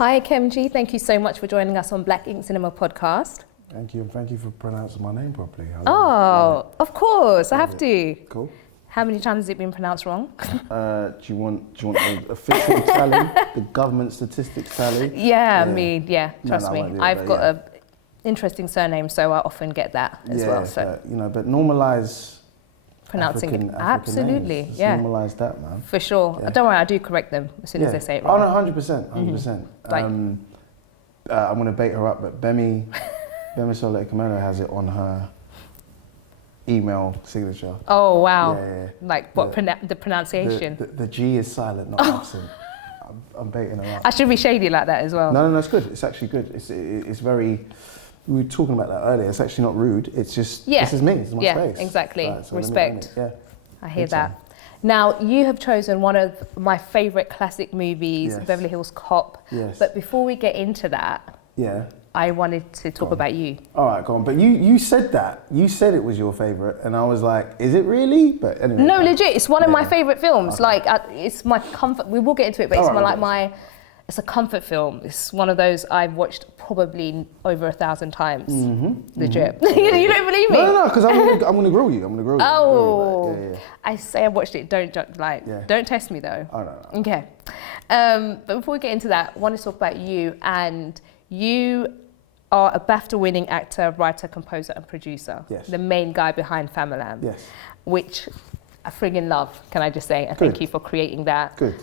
Hi Akemnji, thank you so much for joining us on Black Ink Cinema podcast. Thank you, and thank you for pronouncing my name properly. Of course, I have to. Cool. How many times has it been pronounced wrong? Do you want the official tally, the government statistics tally? Yeah, trust me. I've got a an interesting surname, so I often get that as well. So but normalise pronouncing African it. Absolutely, names. yeah. Normalise that, man. For sure. Yeah. Don't worry, I do correct them as soon as they say it Oh wrong. no, 100%, 100%. Like- I'm gonna bait her up, but Bemi Akemnji has it on her email signature. Oh wow! Yeah. Like what? The pronunciation. The G is silent, not absent. I'm baiting her up. I should be shady like that as well. No, it's good. It's actually good. It's very. We were talking about that earlier. It's actually not rude. It's just this is me. It's my space. Yeah, exactly. Right, so Respect. Yeah. I hear that. Now, you have chosen one of my favourite classic movies, Yes. Beverly Hills Cop. Yes. But before we get into that, I wanted to talk about you. All right, go on. But you said that. You said it was your favourite, and I was like, is it really? But anyway. No, legit. It's one of my favourite films. Okay. Like, it's my comfort. We will get into it, but it's it's a comfort film. It's one of those I've watched probably over 1,000 times. Legit. You don't believe me? No, because I'm gonna grill you. Oh. Yeah. I say I watched it. Don't test me though. Oh no. Okay. But before we get into that, I want to talk about you. And you are a BAFTA-winning actor, writer, composer, and producer. Yes. The main guy behind Famalam. Yes. Which I friggin' love, can I just say? And thank you for creating that. Good.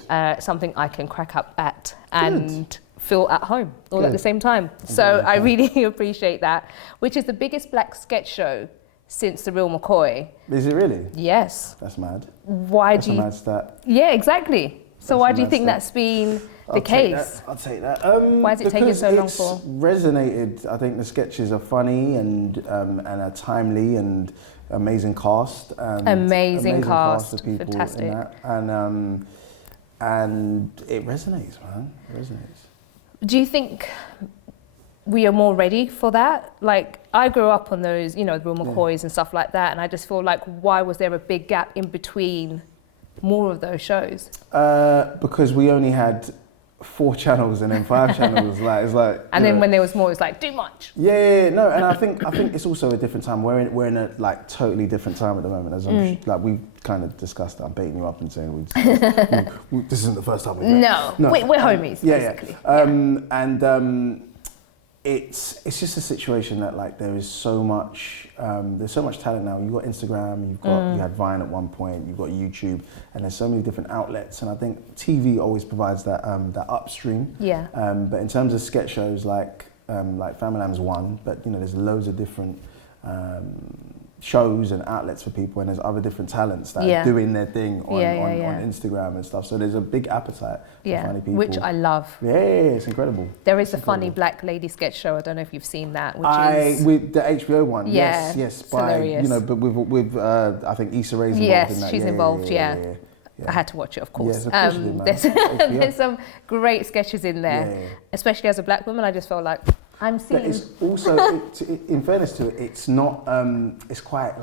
Something I can crack up at and feel at home all at the same time. So I really appreciate that. Which is the biggest black sketch show since The Real McCoy. Is it really? Yes. That's mad. That's a mad stat. Yeah, exactly. So why do you think that's been the case? I'll take that. Why is it taking so long for? Resonated. I think the sketches are funny and are timely and amazing cast. Amazing cast of people fantastic. In that. And it resonates, man. It resonates. Do you think we are more ready for that? Like, I grew up on those, the Real McCoys and stuff like that, and I just feel like, why was there a big gap in between more of those shows? Because we only had 4 channels and then 5 channels. And then when there was more, it was like too much. Yeah. No, and I think it's also a different time. We're in a totally different time at the moment. As we've kind of discussed. I'm baiting you up and saying this isn't the first time we've met. No, we're homies. Basically. It's just a situation that there is so much there's so much talent now. You've got Instagram, you had Vine at one point, you've got YouTube, and there's so many different outlets. And I think TV always provides that upstream. Yeah. But in terms of sketch shows like Famalam's one, but there's loads of different shows and outlets for people, and there's other different talents that are doing their thing on Instagram and stuff. So there's a big appetite for funny people. Which I love. Yeah, it's incredible. There is a funny black lady sketch show. I don't know if you've seen that. With the HBO one. Yeah, yes. By hilarious. but with I think Issa Rae's involved in that. Yes, she's involved. Yeah. I had to watch it, of course. Yes, of course you did, man. There's some great sketches in there, especially as a black woman. I just felt like I'm seeing. But it's also, in fairness to it, it's not. It's quite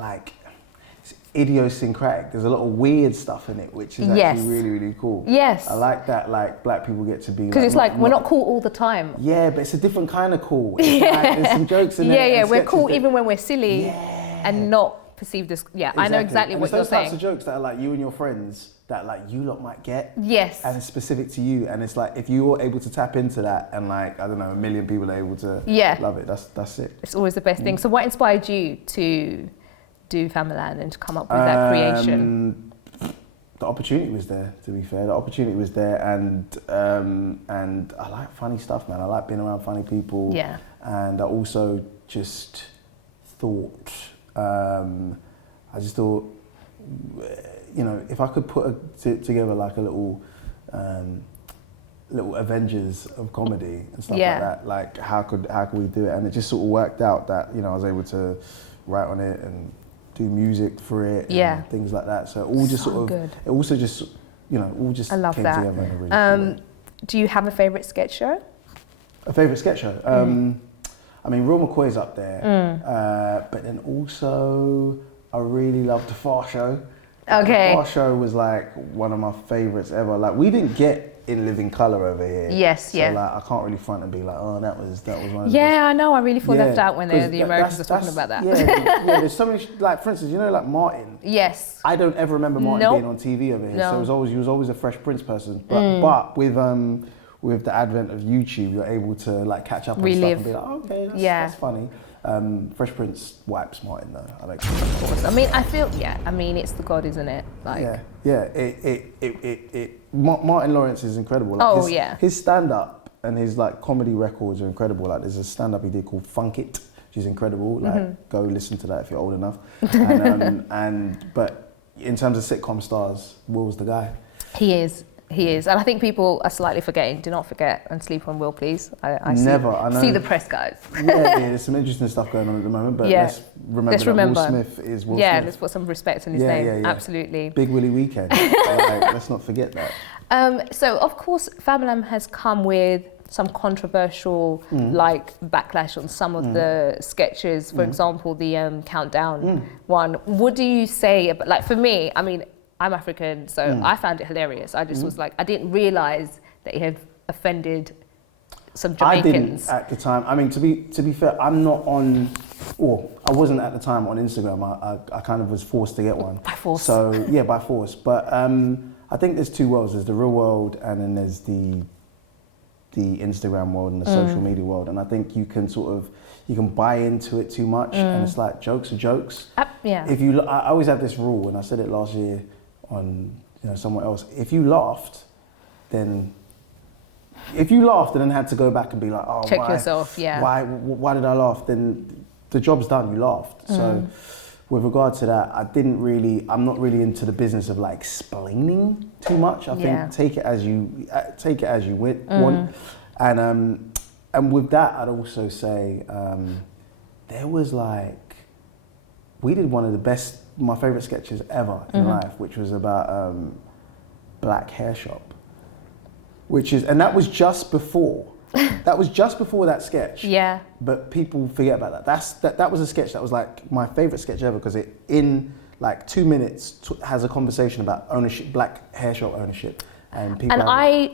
it's idiosyncratic. There's a lot of weird stuff in it, which is actually really, really cool. Yes. I like that. Black people get to be. Because it's we're not cool all the time. Yeah, but it's a different kind of cool. There's some jokes in there. Yeah, we're cool even when we're silly and not perceived as. Yeah, exactly. I know exactly what you're saying. Those types of jokes that are you and your friends that you lot might get. Yes. And it's specific to you, and it's if you're able to tap into that, and I don't know, 1 million people are able to love it. That's it. It's always the best thing. So what inspired you to do Famalam and to come up with that creation? The opportunity was there. To be fair, the opportunity was there, and I like funny stuff, man. I like being around funny people. Yeah. And I also just thought, if I could put together a little Avengers of comedy and stuff like that, how could we do it? And it just sort of worked out that I was able to write on it and do music for it and things like that. So it all just good. It also just all just I love came that. together in a really cool way. Do you have a favourite sketch show? A favourite sketch show? I mean, Real McCoy's up there, but then also I really love The Far Show. Okay. Our show was like one of my favourites ever. Like we didn't get In Living Colour over here. Yes, so, yeah. like I can't really front and be like, oh, that was one of Yeah, I know. I really feel Yeah, left out when the Americans were talking about that. Yeah, there's so many, like for instance, you know, like Martin. Yes. I don't ever remember Martin Nope. being on TV over here. No. So he was always a Fresh Prince person. But with the advent of YouTube, you're able to like catch up on Relive. stuff and be like, oh, okay, that's funny. Fresh Prince wipes Martin though. I like. Of course. I mean, I feel, I mean, it's the God, isn't it? Like, Martin Lawrence is incredible. Like his stand-up and his like comedy records are incredible. Like there's a stand-up he did called Funk It, which is incredible. Like go listen to that if you're old enough. But in terms of sitcom stars, Will's the guy. He is, and I think people are slightly forgetting. Do not forget and sleep on Will, please. I know. See the press, guys. There's some interesting stuff going on at the moment, but let's remember that Will Smith is Will Smith. Yeah, let's put some respect on his name. Yeah. Absolutely. Big Willie Weekend. Let's not forget that. So, of course, Famalam has come with some controversial like backlash on some of the sketches. For example, the countdown one. What do you say about, like, for me, I mean, I'm African, so I found it hilarious. I just was like, I didn't realise that he had offended some Jamaicans. I didn't at the time. I mean, to be fair, I'm not on, or I wasn't at the time on Instagram. I kind of was forced to get one. By force. So yeah, by force. But I think there's two worlds. There's the real world, and then there's the Instagram world and the social media world. And I think you can buy into it too much, and it's like jokes are jokes. If you, I always have this rule, and I said it last year on somewhere else. If you laughed and then had to go back and be like, oh, check yourself, why did I laugh? Then the job's done. You laughed. So with regard to that, I'm not really into the business of like explaining too much. I think take it as you want. And with that, I'd also say there was like, we did one of my favorite sketches ever in life, which was about Black Hair Shop, and that was just before. That was just before that sketch. Yeah. But people forget about that. That was a sketch that was like my favorite sketch ever, because it in like 2 minutes has a conversation about ownership, black hair shop ownership, and people. And I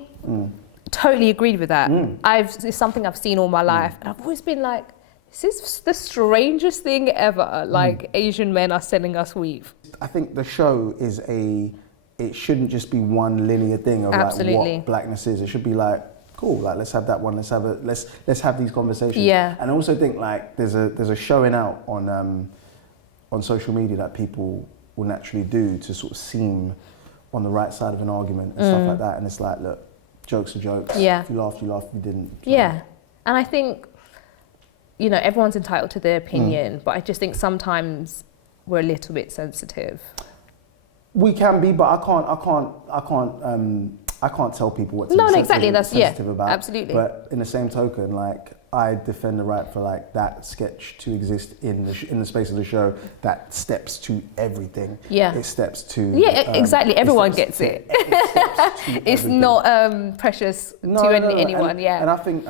totally agreed with that. It's something I've seen all my life, and I've always been like, this is the strangest thing ever. Like Asian men are selling us weave. I think the show it shouldn't just be one linear thing of like what blackness is. It should be like, cool, like let's have that one. Let's have these conversations. Yeah. And I also think like there's a showing out on social media that people will naturally do to sort of seem on the right side of an argument and stuff like that. And it's like, look, jokes are jokes. Yeah. If you laughed, you laughed. If you didn't. Yeah. And I think, everyone's entitled to their opinion, but I just think sometimes we're a little bit sensitive. We can be, but I can't tell people what to be sensitive about. Absolutely. But in the same token, like I defend the right for like that sketch to exist in the space of the show that steps to everything. Yeah. It steps to. Yeah, exactly. Everyone gets it. It's not precious to anyone. And I think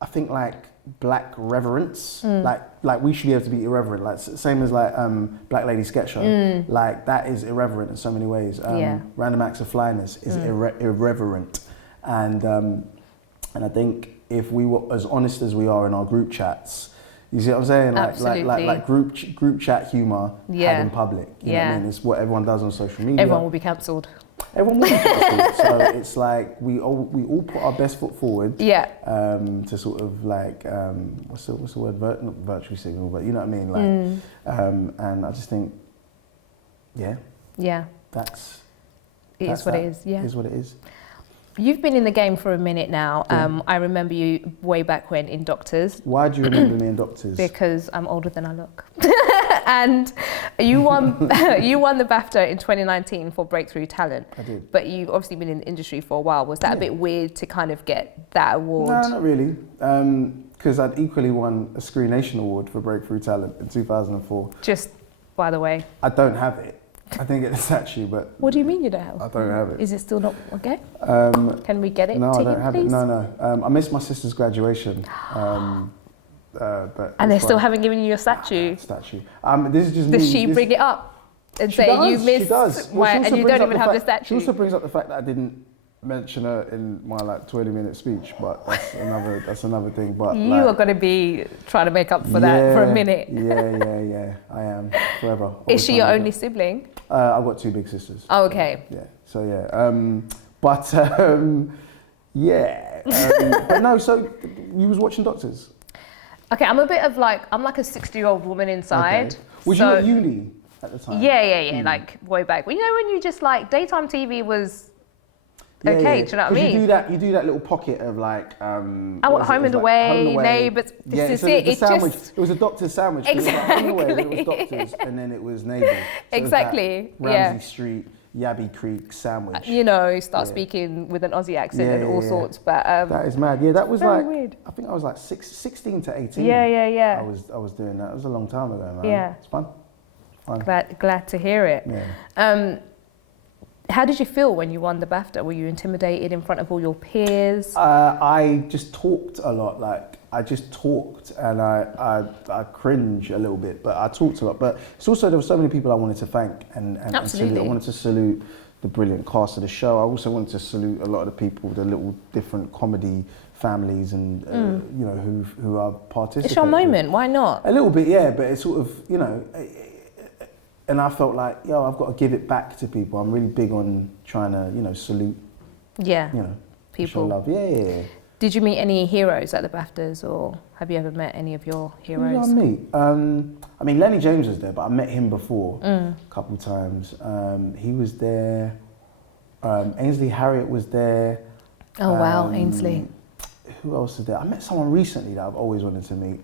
I think like black reverence, like we should be able to be irreverent, like same as like Black Lady Sketch Show, like that is irreverent in so many ways. Random Acts of Flyness is irreverent, and I think if we were as honest as we are in our group chats, you see what I'm saying? Like group chat humor had in public. You know what I mean? It's what everyone does on social media. Everyone will be cancelled. Everyone will be cancelled. So it's like we all put our best foot forward. Yeah. To sort of like what's the word? Not virtue signal, but you know what I mean. Like, and I just think, that's it is what it is. Yeah. It is what it is. You've been in the game for a minute now. I remember you way back when in Doctors. Why do you remember me in Doctors? Because I'm older than I look. And you won the Bafta in 2019 for Breakthrough Talent. I did. But you've obviously been in the industry for a while. Was that a bit weird to kind of get that award? No, not really. Because I'd equally won a Screen Nation Award for Breakthrough Talent in 2004. Just by the way. I don't have it. I think it's actually, but... What do you mean you don't have it? I don't have it. Is it still not okay? Can we get it? No, I don't have it. No. I missed my sister's graduation. But and they still haven't given you your statue? Statue. This is just Does she bring it up? and She say does, you missed she does. Well, my, she and also you brings don't up even the have the fact- She statue. also brings up the fact that I didn't mention her in my like 20-minute speech, but that's another thing. But You like, are going to be trying to make up for that for a minute. Yeah. I am forever. Is Always she trying your to make only up. sibling? I've got 2 big sisters. Oh, okay. Yeah. So yeah. But no. So you was watching Doctors. Okay, I'm like a 60-year-old woman inside. Okay. Was you at uni at the time? Yeah. Like way back. Well, you know when you just like daytime TV was okay. Do you know what I mean? You do that little pocket of like. I went Home and Away, Neighbours. Yeah, This so is it. the It sandwich. just It was a Doctor's sandwich. It was like Home and Away, then it was Exactly. Doctors, and then it was Neighbours. So Exactly, it was that yeah. Ramsey Street, Yabby Creek sandwich. you know, start Yeah. speaking with an Aussie accent and all Yeah. sorts. But That is mad. Yeah, that was very like. weird. I think I was like 16 to 18. Yeah. I was doing that. It was a long time ago, man. Yeah. It's fun. Glad to hear it. Yeah. How did you feel when you won the Bafta? Were you intimidated in front of all your peers? I just talked a lot. Like I just talked, and I cringe a little bit, but I talked a lot. But it's also there were so many people I wanted to thank and Absolutely. salute. I wanted to salute the brilliant cast of the show. I also wanted to salute a lot of the people, the little different comedy families, and you know who are participating. It's your moment. Why not? A little bit, yeah, but it's sort of, you know, and I felt like, I've got to give it back to people. I'm really big on trying to, you know, salute, Yeah. you know, People. show love. Yeah. Did you meet any heroes at the Baftas, or have you ever met any of your Who did heroes? I meet? I mean, Lenny James was there, but I met him before a couple of times. He was there. Ainsley Harriott was there. Oh wow, Ainsley. Who else was there? I met someone recently that I've always wanted to meet.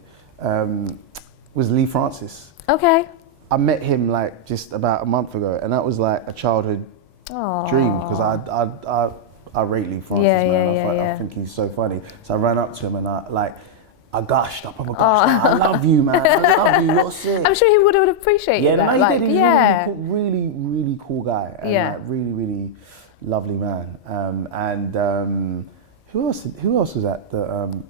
Was Lee Francis. Okay. I met him like just about a month ago, and that was like a childhood dream because I rate Lee Francis, man. I think he's so funny. So I ran up to him and I gushed. I proper gushed. I love you, man. I love you. You're sick. I'm sure he would have appreciated that. No, he did. He's yeah. a really cool guy. And like, really lovely man. Who else was at the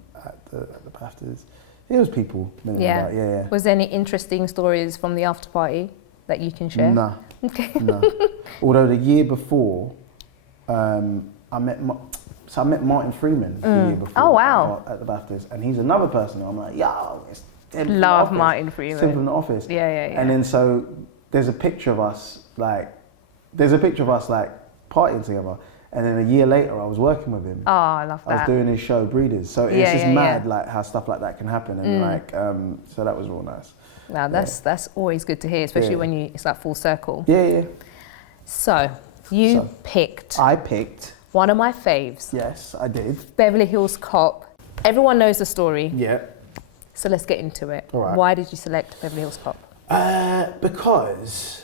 BAFTAs? There was people milling about. Yeah. Was there any interesting stories from the after party that you can share? Nah. Okay. No. Although the year before, I met Martin Freeman the year before. Oh, wow. At the BAFTAs, and he's another person. I'm like, yo, it's him from Love The Office. Martin It's Freeman. him from The Office. Yeah. And then so there's a picture of us like partying together. And then a year later, I was working with him. Oh, I love that. I was doing his show Breeders. So it's just mad like how stuff like that can happen. And so that was real nice. Now that's always good to hear, especially when it's like full circle. Yeah. So you picked. I picked. One of my faves. Yes, I did. Beverly Hills Cop. Everyone knows the story. Yeah. So let's get into it. All right. Why did you select Beverly Hills Cop? Because.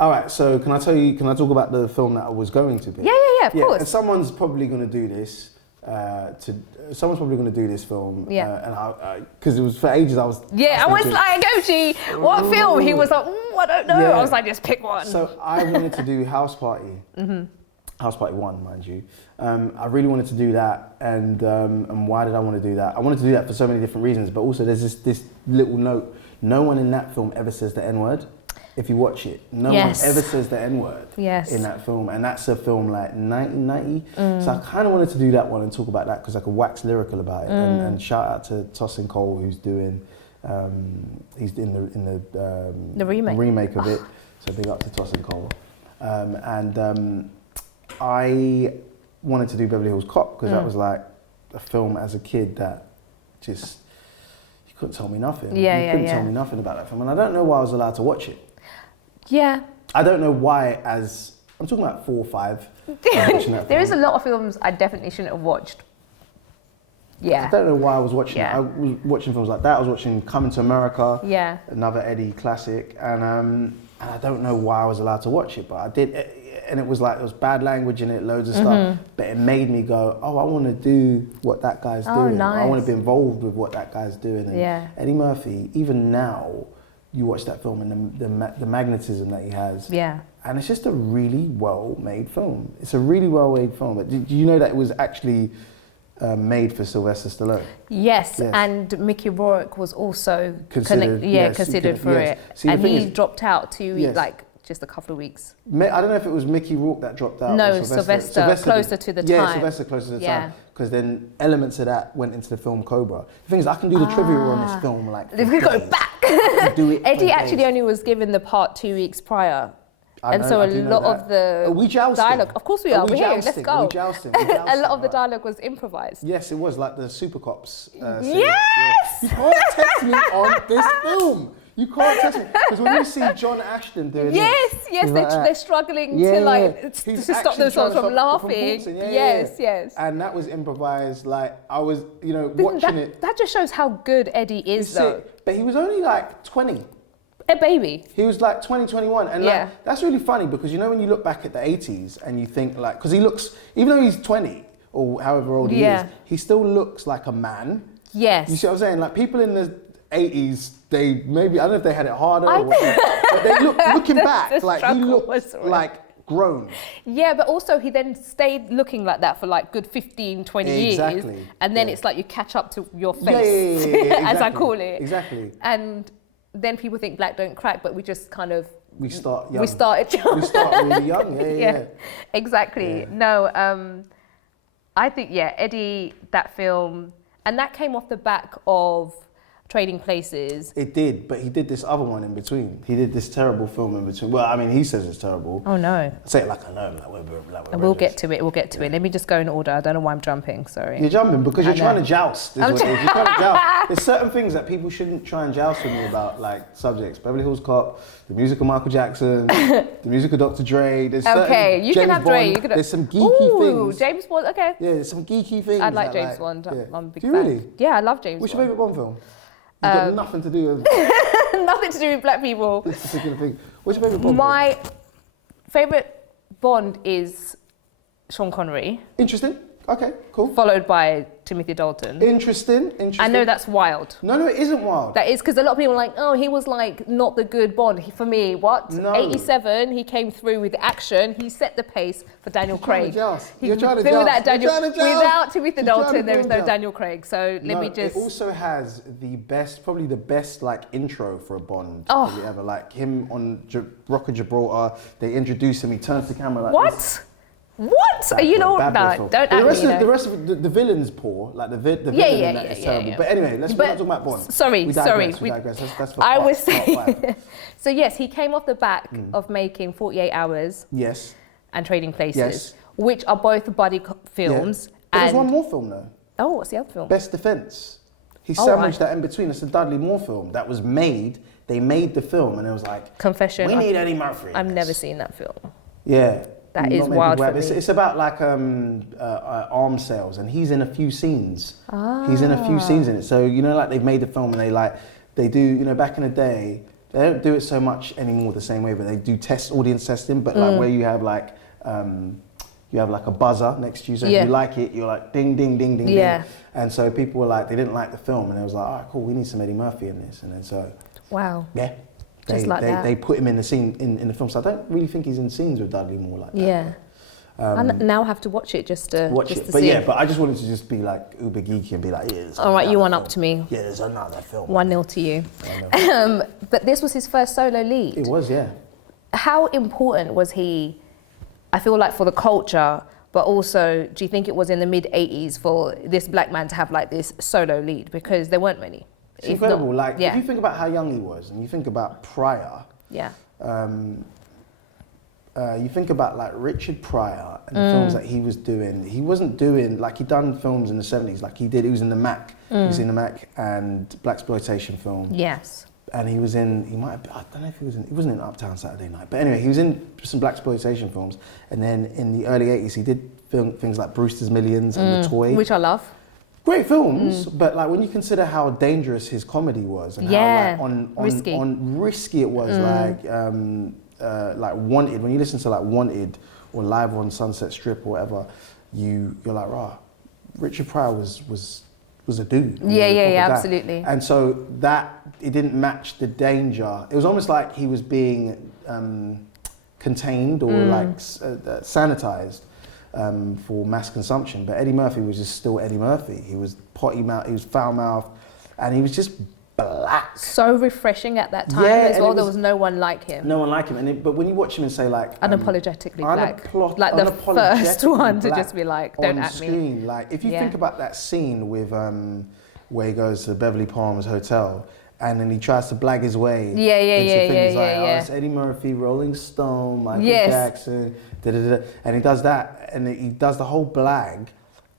All right, so can I talk about the film that I was going to pick? Yeah, of course. And someone's probably going to do this. Someone's probably going to do this film. Yeah. And I because it was for ages I was. Yeah, I was like, Akemnji, what film? He was like, I don't know. Yeah. I was like, just pick one. So I wanted to do House Party. House Party 1, mind you. I really wanted to do that, and why did I want to do that? I wanted to do that for so many different reasons, but also there's this little note. No one in that film ever says the N-word. If you watch it, no one ever says the N-word in that film, and that's a film like 1990. So I kind of wanted to do that one and talk about that because I could wax lyrical about it. And shout out to Tossin Cole who's doing, he's in the remake of it. So big up to Tossin Cole. I wanted to do Beverly Hills Cop because that was like a film as a kid that just you couldn't tell me nothing. You couldn't tell me nothing about that film, and I don't know why I was allowed to watch it. Yeah. I don't know why. I'm talking about 4 or 5. There is a lot of films I definitely shouldn't have watched. Yeah. I don't know why I was watching it. I was watching films like that. I was watching Coming to America. Yeah. Another Eddie classic, and I don't know why I was allowed to watch it, but I did. And it was bad language in it, loads of stuff. But it made me go, I want to do what that guy's doing. Nice. I want to be involved with what that guy's doing. And Eddie Murphy, even now, you watch that film and the magnetism that he has. Yeah. And it's just a really well-made film. It's a really well-made film. But did you know that it was actually made for Sylvester Stallone? Yes, and Mickey Rourke was also considered for it. See, and he dropped out to just a couple of weeks. I don't know if it was Mickey Rourke that dropped out. No, or Sylvester closer to the time. Yeah, Sylvester closer to the time. Because then elements of that went into the film Cobra. The thing is, I can do the trivia on this film like. If we go back. Do it Eddie actually only was given the part 2 weeks prior. And so a lot of the dialogue, of course we are, we're here, let's go. We jousting, a lot of the dialogue was improvised. Yes, it was like the Super Cops. Yes! You can't text me on this film. You can't text me. Because when you see John Ashton doing yes, they're struggling to stop themselves from laughing. Yes. And that was improvised. Like, I was, watching it. That just shows how good Eddie is, though. But he was only like 20. A baby. He was like 20, 21. And like, that's really funny because, when you look back at the 80s and you think like, because he looks, even though he's 20 or however old he is, he still looks like a man. Yes. You see what I'm saying? Like people in the 80s, they maybe, I don't know if they had it harder or whatever, but they looking back, like he looked like grown. Yeah, but also he then stayed looking like that for like good 15, 20 years. And then it's like you catch up to your face, as I call it. Exactly. And then people think black don't crack, but we just kind of we start young. We started young. We start really young. Yeah. Exactly. Yeah. No, I think Eddie, that film, and that came off the back of Trading Places. It did, but he did this other one in between. He did this terrible film in between. Well, I mean, he says it's terrible. Oh no! I say it like I know, we'll get to it. We'll get to it. Let me just go in order. I don't know why I'm jumping. Sorry. You're jumping because you're trying to joust. You're trying to joust. There's certain things that people shouldn't try and joust with me about, like subjects. Beverly Hills Cop, the music of Michael Jackson, the music of Dr. Dre. There's okay, you can have Dre. There's some geeky things. James Bond. Okay. Yeah, there's some geeky things. I like James Bond. I'm a big fan. Do you really? Yeah, I love James Bond. What's your favourite Bond film? It's got nothing to do with nothing to do with black people. This particular thing. What's your favourite Bond? My favourite Bond is Sean Connery. Interesting. Okay, cool. Followed by Timothy Dalton. Interesting. I know that's wild. No, it isn't wild. That is because a lot of people are like, oh, he was like not the good Bond. For me, what? No. 87, he came through with action. He set the pace for Daniel Craig. You're trying to joust. Without Timothy Dalton, there is no Daniel Craig. So let me just. It also has probably the best like intro for a Bond ever. Like him on Rock of Gibraltar. They introduce him. He turns the camera like this. What? No, don't add the rest of the villain's poor. Like the villain in that is terrible. But anyway, we're not talking about Bond. Sorry. We digress. That's for I was saying. So yes, he came off the back of making 48 Hours. Yes. And Trading Places, which are both buddy films. Yeah. But there's one more film though. Oh, what's the other film? Best Defense. He sandwiched that in between. It's a Dudley Moore film that was made. They made the film and it was like, Confession. We need Eddie Murphy. I've never seen that film. Yeah. That is wild for me. It's about like arms sales, and he's in a few scenes. He's in a few scenes in it. So like they've made the film, and they do back in the day, they don't do it so much anymore the same way, but they do audience testing. But like where you have like a buzzer next to you, so if you like it, you're like ding ding ding ding ding. And so people were like, they didn't like the film, and it was like, all right, cool, we need some Eddie Murphy in this, and then so they put him in the scene in the film. So I don't really think he's in scenes with Dudley Moore like that. Yeah. I now have to watch it just to see. But I just wanted to just be like uber geeky and be like, all right, you won up to me. Yeah, there's another film. 1-0 to you. But this was his first solo lead. It was, yeah. How important was he, I feel like, for the culture, but also, do you think it was in the mid-80s for this black man to have like this solo lead? Because there weren't many. It's incredible. If you think about how young he was, and you think about Pryor. Yeah. You think about like Richard Pryor and the films that he was doing. He wasn't doing like he'd done films in the 70s. Like he was in the Mac. He was in the Mac and blaxploitation film. Yes. And he was in. I don't know if he was in. He wasn't in Uptown Saturday Night. But anyway, he was in some blaxploitation films. And then in the early 80s, he did things like Brewster's Millions and The Toy, which I love. Great films, but like when you consider how dangerous his comedy was and how like risky it was, like Wanted. When you listen to like Wanted or Live on Sunset Strip or whatever, you're like, rah, Richard Pryor was a dude. Yeah, absolutely. And so that it didn't match the danger. It was almost like he was being contained or like sanitized. For mass consumption, but Eddie Murphy was just still Eddie Murphy. He was potty mouth, he was foul mouthed, and he was just black. So refreshing at that time as well. There was no one like him. No one like him. But when you watch him and say like unapologetically black, like the unapologetically first one to black just be like, don't at screen. me. Like if you think about that scene with where he goes to the Beverly Palms Hotel and then he tries to blag his way. Yeah. Oh, it's Eddie Murphy, Rolling Stone, Michael Jackson, and he does that and he does the whole blag,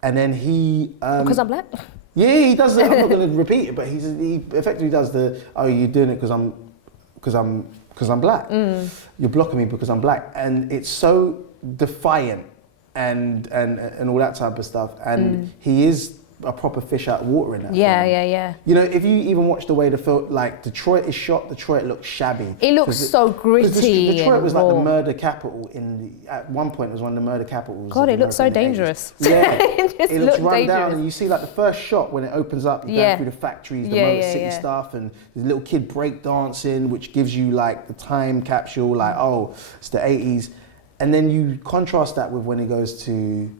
and then he because I'm black. Yeah, he does it. I'm not going to repeat it, but he effectively does you're doing it because I'm black. You're blocking me because I'm black, and it's so defiant and all that type of stuff. And he is a proper fish out of water in that film. Yeah. You know, if you even watch the way the film, like Detroit is shot, Detroit looks shabby. It looks so gritty. Detroit was raw. like the murder capital at one point. It was one of the murder capitals. God, it looks so dangerous. Yeah, it looks run dangerous. down, and you see like the first shot when it opens up, you go through the factories, the Motor City stuff, and there's a little kid break dancing, which gives you like the time capsule, like it's the 80s, and then you contrast that with when he goes to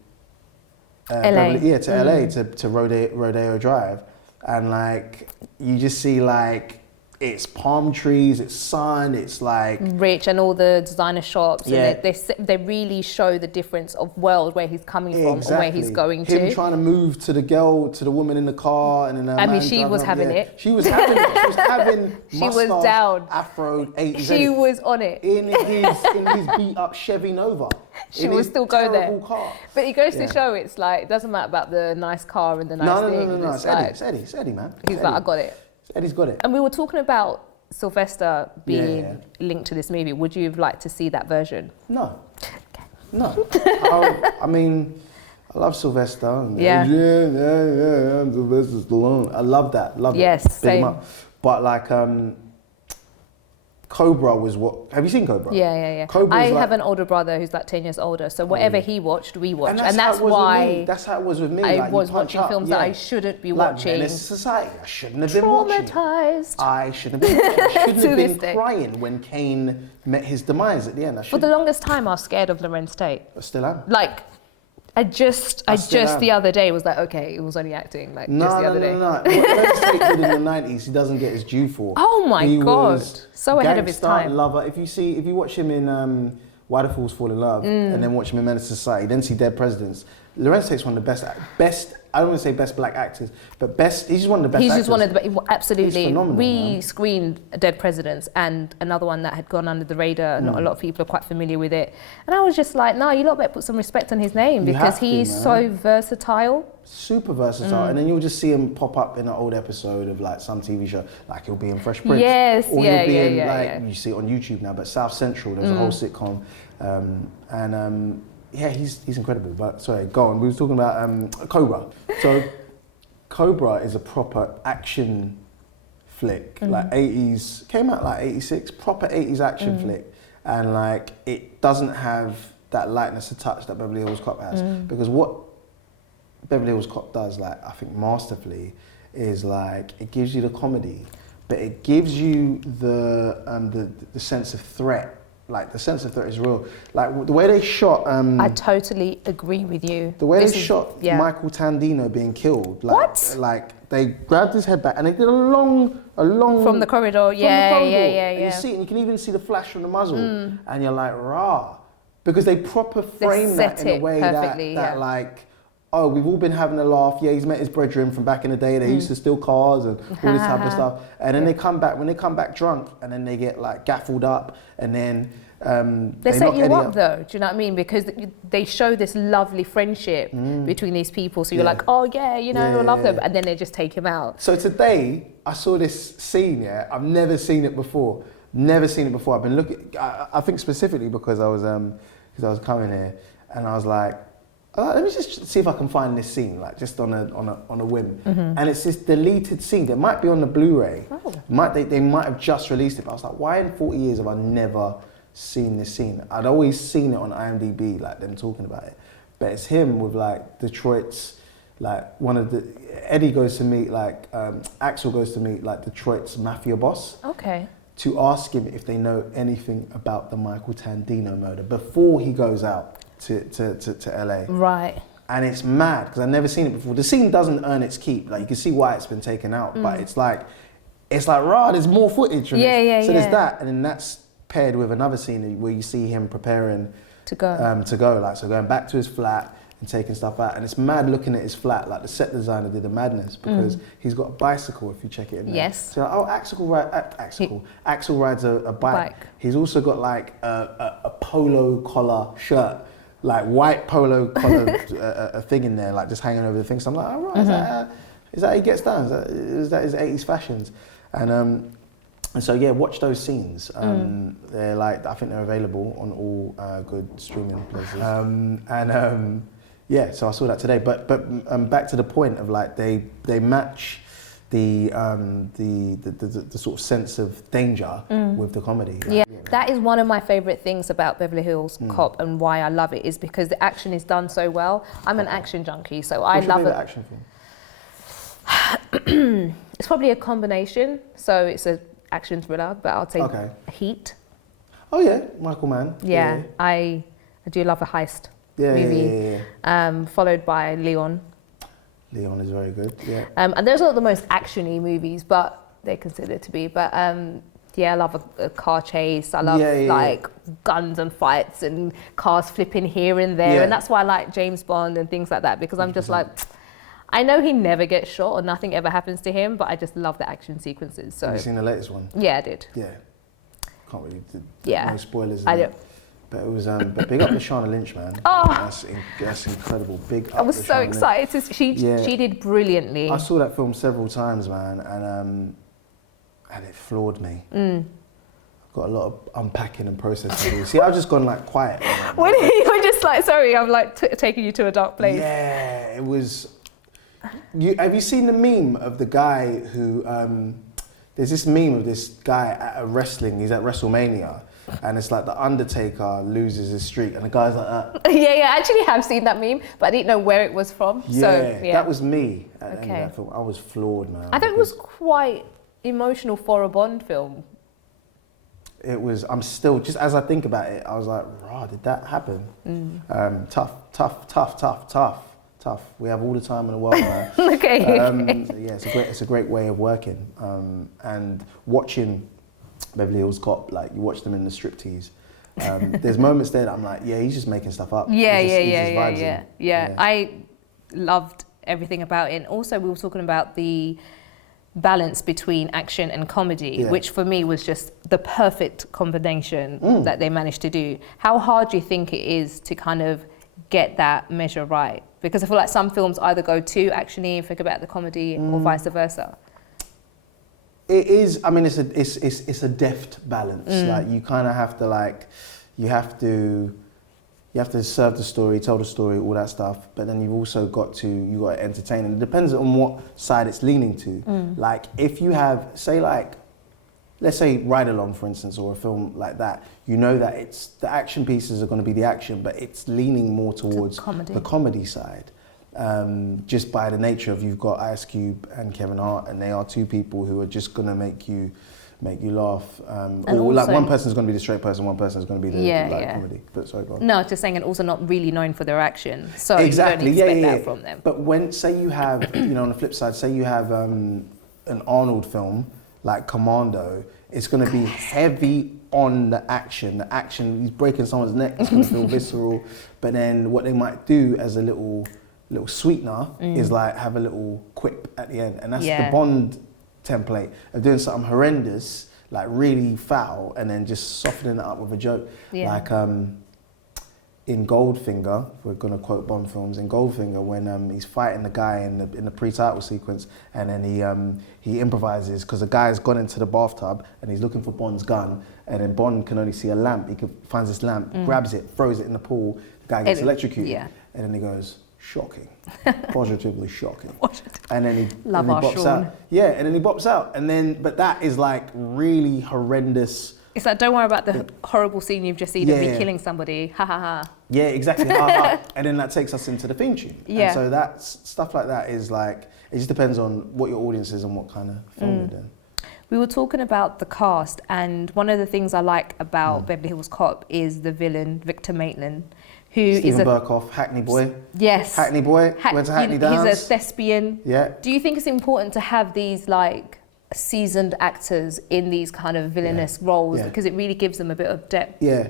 LA. LA, to Rodeo Drive, and like you just see like it's palm trees, it's sun, it's like rich, and all the designer shops. And they really show the difference of world where he's coming from and where he's going to. Him trying to move to the woman in the car, and then she was having it. She was having it. She was having she was down. Afro 80s. She was on it in his beat up Chevy Nova. She would still go there. Car. But it goes to show it's like it doesn't matter about the nice car and the nice thing. No. It's Eddie, man. He's like, I got it. Eddie's got it. And we were talking about Sylvester being linked to this movie. Would you have liked to see that version? No. No. I mean, I love Sylvester. I'm Sylvester Stallone. I love that. Love it. Yes, same. Him up. But like, Cobra was what? Have you seen Cobra? Yeah. I have an older brother who's like 10 years older, so whatever he watched, we watched, and that's why. That's how it was with me. I was watching films that I shouldn't be watching. Menace to Society, I shouldn't have been watching. Traumatized. I shouldn't have been crying when Kane met his demise at the end. For the longest time, I was scared of Lorenz Tate. I still am. Like, I just the other day was like, okay, it was only acting. Like just the other day. No. What Lorenz Tate did in the 90s, he doesn't get his due for. Oh my God, so ahead of his time. Lover. If you watch him in Why the Fools Fall in Love, and then watch him in Menace to Society, then see Dead Presidents. Lorenz Tate's one of the best. I don't want to say best black actors, but he's just one of the best. He's just one of the absolutely. He's phenomenal, we screened Dead Presidents and another one that had gone under the radar. Not a lot of people are quite familiar with it, and I was just like, no, you lot better put some respect on his name because he's so versatile. Super versatile, and then you'll just see him pop up in an old episode of like some TV show, like he'll be in Fresh Prince, or he'll be in you see it on YouTube now, but South Central, there's a whole sitcom, he's incredible. But sorry, go on. We were talking about Cobra. So Cobra is a proper action flick, like 80s, came out like 86, proper 80s action flick, and like it doesn't have that lightness of touch that Beverly Hills Cop has, because what Beverly Hills Cop does, like I think masterfully, is like it gives you the comedy, but it gives you the sense of threat. Like the sense of threat is real. Like the way they shot. I totally agree with you. The way they shot Michael Tandino being killed. Like, what? Like they grabbed his head back and they did a long from the corridor. Yeah. And you see it, and you can even see the flash from the muzzle, and you're like, rah, because they proper frame that in a way that like. Oh, we've all been having a laugh. Yeah, he's met his brethren from back in the day. They used to steal cars and all this type of stuff. And then they come back drunk, and then they get like gaffled up, and then they set you up though. Do you know what I mean? Because they show this lovely friendship between these people. So you're like, oh yeah, you know, I love them, and then they just take him out. So today I saw this scene. Yeah, I've never seen it before. I've been looking. I think specifically because I was coming here, and I was like. Let me just see if I can find this scene, like just on a whim. And it's this deleted scene that might be on the Blu-ray. They might have just released it, but I was like, why in 40 years have I never seen this scene? I'd always seen it on IMDb, like them talking about it. But it's him with like Detroit's, like Eddie goes to meet, like Axel goes to meet like Detroit's mafia boss. Okay. To ask him if they know anything about the Michael Tandino murder before he goes out. To LA. Right. And it's mad because I've never seen it before. The scene doesn't earn its keep. Like you can see why it's been taken out, but it's like it's like, rah, there's more footage. And Yeah, so there's that, and then that's paired with another scene where you see him preparing to go. Like, so going back to his flat and taking stuff out. And it's mad looking at his flat, like the set designer did a madness because he's got a bicycle, if you check it in there. Yes. So, oh, Axel rides a bike. He's also got like a polo collar shirt, like white polo collar a thing in there, like just hanging over the thing. So I'm like, oh, right, is that how he gets down? Is that his 80s fashions? And so yeah, watch those scenes. They're like, I think they're available on all good streaming places. Yeah, so I saw that today. But back to the point of like they match the sort of sense of danger with the comedy. Yeah, that is one of my favourite things about Beverly Hills Cop and why I love it is because the action is done so well. I'm an action junkie, so I love it. What's your action film? It's probably a combination. So it's an action thriller, but I'll take Heat. Oh yeah, Michael Mann. Yeah, I do love a heist movie. Followed by Leon. Leon is very good. Yeah. And those are not the most actiony movies, but they're considered to be. But yeah, I love a car chase. I love like guns and fights and cars flipping here and there, and that's why I like James Bond and things like that because I'm just like. I know he never gets shot or nothing ever happens to him, but I just love the action sequences. So. Have you seen the latest one? Yeah, I did. Yeah. Can't really do no spoilers. I do. But it was but big up to Lashana Lynch, man. Oh, that's incredible. Big up. I was so excited. She did brilliantly. I saw that film several times, man, and it floored me. Got a lot of unpacking and processing. See, I've just gone like quiet. When you were just like, sorry, I'm like taking you to a dark place. Yeah, it was. Have you seen the meme of the guy who? There's this meme of this guy at a wrestling. He's at WrestleMania, and it's like the Undertaker loses his streak, and the guy's like that. Yeah, I actually have seen that meme, but I didn't know where it was from. Yeah, so, yeah. That was me at the end of that film. I was floored, man. I thought it was quite emotional for a Bond film. It was. I'm still just as I think about it, I was like, "Rah, did that happen?" Tough. We have all the time in the world, man. Yeah, it's a great way of working. And watching Beverly Hills Cop, like you watch them in the striptease. There's moments there that I'm like, yeah, he's just making stuff up. Yeah. I loved everything about it. And also, we were talking about the balance between action and comedy, which for me was just the perfect combination that they managed to do. How hard do you think it is to kind of get that measure right? Because I feel like some films either go too actiony and forget about the comedy or vice versa. It is. I mean, it's a deft balance. Like you kind of have to you have to serve the story, tell the story, all that stuff. But then you've also got to entertain, and it depends on what side it's leaning to. Like if you have, say, like, let's say Ride Along, for instance, or a film like that, you know that it's the action pieces are going to be the action, but it's leaning more towards the comedy side. Just by the nature of you've got Ice Cube and Kevin Hart, and they are two people who are just going to make you laugh. Or like one person's going to be the straight person, one person's going to be the comedy. But sorry, go on. No, just saying, and also not really known for their action. So exactly, you don't expect that from them. But when, say you have, on the flip side, say you have an Arnold film, like Commando, it's going to be heavy on the action. The action, he's breaking someone's neck, it's going to feel visceral. But then what they might do as a little sweetener is like have a little quip at the end. And that's the Bond template of doing something horrendous, like really foul, and then just softening it up with a joke. Like in Goldfinger, if we're going to quote Bond films, in Goldfinger, when he's fighting the guy in the pre-title sequence, and then he improvises because the guy's gone into the bathtub and he's looking for Bond's gun, and then Bond can only see a lamp. He finds this lamp, grabs it, throws it in the pool. The guy gets electrocuted, and then he goes, "Shocking, positively shocking." And then he bops out. Yeah, and then he bops out, and then but that is like really horrendous. It's like, don't worry about the horrible scene you've just seen of me killing somebody. Ha ha ha. Yeah, exactly. Ha ha. And then that takes us into the theme tune. And so that's stuff like that is like, it just depends on what your audience is and what kind of film you're doing. We were talking about the cast, and one of the things I like about Beverly Hills Cop is the villain, Victor Maitland, who Stephen Burkhoff, Hackney boy. Yes. Hackney boy, went to Hackney Downs. He's a thespian. Yeah. Do you think it's important to have these like seasoned actors in these kind of villainous roles because it really gives them a bit of depth. Yeah,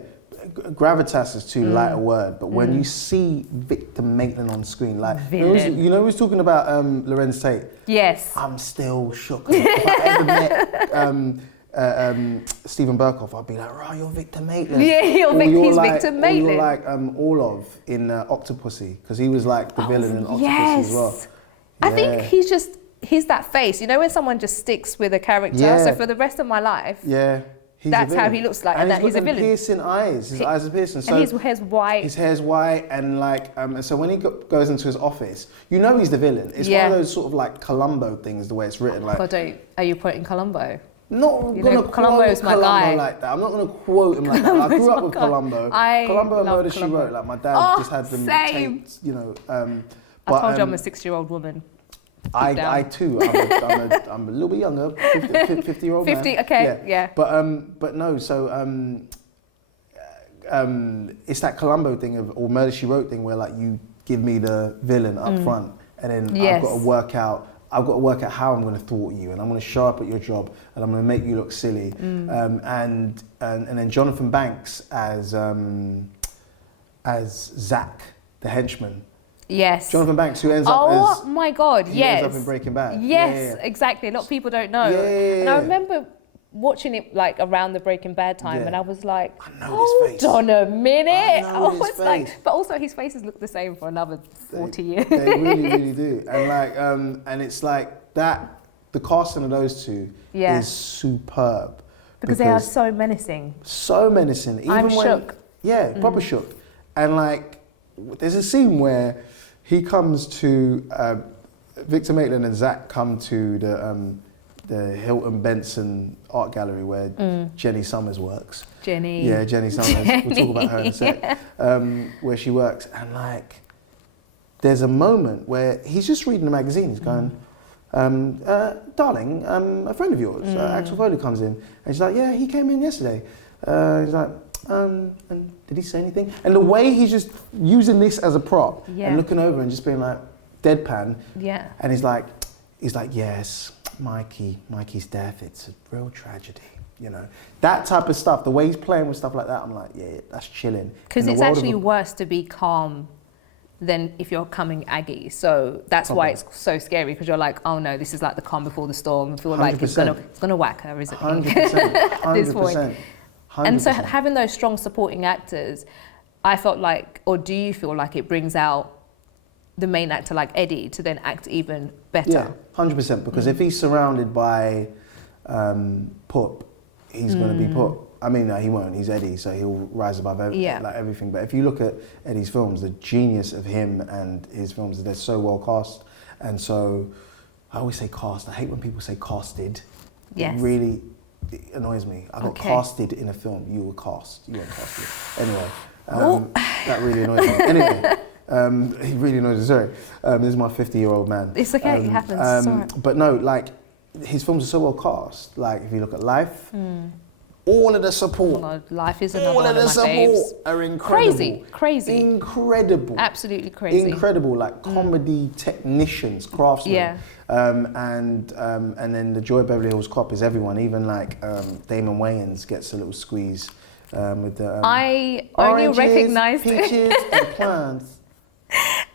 gravitas is too light a word, but when you see Victor Maitland on screen, like you know, we was talking about Lorenz Tate. Yes. I'm still shook. If I ever met Stephen Burkhoff, I'd be like, "Right, you're Victor Maitland." Yeah, he's Victor Maitland. Or you're like Orlov in Octopussy, because he was like the villain in Octopussy as well. I think he's that face. You know, when someone just sticks with a character. So for the rest of my life, that's how he looks like, and that he's a villain. Piercing eyes. His eyes are piercing. So and his hair's white. His hair's white, and like, and so when he goes into his office, you know he's the villain. It's one of those sort of like Columbo things, the way it's written. Like, God, are you quoting Columbo? Not gonna Columbo's quote my guy. like that. I'm not gonna quote him like that. I grew up with Columbo. Columbo and Murder, She Wrote. Like my dad just had them taped, you know. I told you I'm a 6-year-old woman. I too. I'm a little bit younger, 50-year-old man. 50, okay, yeah. But no, so it's that Columbo thing or Murder, She Wrote thing where like you give me the villain up front, and then I've got to work out how I'm going to thwart you, and I'm going to show up at your job, and I'm going to make you look silly. And then Jonathan Banks as Zach, the henchman. Yes. Jonathan Banks, who ends up as... Oh my God, yes. Ends up in Breaking Bad. Yes, exactly. A lot of people don't know. And I remember watching it like around the Breaking Bad time, and I was like, hold on a minute. I was like, but also his faces look the same for another 40 years. They really, really do. And like, and it's like that, the casting of those two is superb. Because they are so menacing. So menacing. Even I'm shook. Yeah, proper shook. And like, there's a scene where he comes to, Victor Maitland and Zach come to the Hilton Benson Art Gallery where Jenny Summers works. Jenny. Yeah, Jenny Summers. We'll talk about her in a sec. Where she works. And like, there's a moment where he's just reading a magazine. He's going, darling, a friend of yours, Axel Foley, comes in. And she's like, yeah, he came in yesterday. He's like, and did he say anything? And the way he's just using this as a prop and looking over and just being like deadpan. Yeah. And he's like, yes, Mikey's death, it's a real tragedy. You know, that type of stuff, the way he's playing with stuff like that, I'm like, yeah, that's chilling. Because it's actually worse to be calm than if you're coming aggy. So that's why it's so scary, because you're like, oh no, this is like the calm before the storm. I feel like it's gonna whack her, isn't it? 100%. At this point. 100%. And so having those strong supporting actors, I felt like, or do you feel like it brings out the main actor like Eddie to then act even better? Yeah, 100%, because if he's surrounded by Pup, he's going to be Pup. I mean, no, he won't, he's Eddie, so he'll rise above like everything. But if you look at Eddie's films, the genius of him and his films, they're so well cast. And so, I always say cast, I hate when people say casted. Yes. It really annoys me. I got casted in a film, you were cast, you weren't casted. Anyway, that really annoys me. Anyway. He really annoys me, sorry. This is my 50-year-old man. It's okay, it happens, it's all right. But no, like, his films are so well cast. Like, if you look at Life, all of the support. Oh God, Life is another one of my faves. All of the support are incredible. Crazy. Incredible. Absolutely crazy. Incredible, like comedy technicians, craftsmen. Yeah. And then the joy of Beverly Hills Cop is everyone, even like Damon Wayans gets a little squeeze with the I only recognised peaches and plants.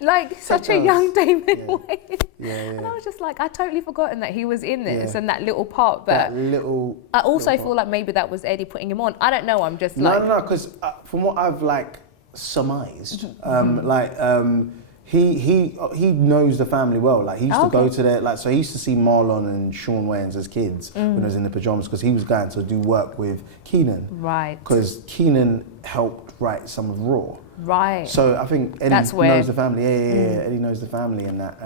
Like such a young Damon Wayans. And I was just like, I totally forgotten that he was in this and that little part. But I also feel like maybe that was Eddie putting him on. I don't know. I'm just like no, because from what I've like surmised, he knows the family well. Like he used to go to their so he used to see Marlon and Shawn Wayans as kids when I was in the pajamas, because he was going to do work with Keenan. Right. Because Keenan helped write some of Raw. Right. So I think Eddie knows the family. Yeah. Eddie knows the family and that,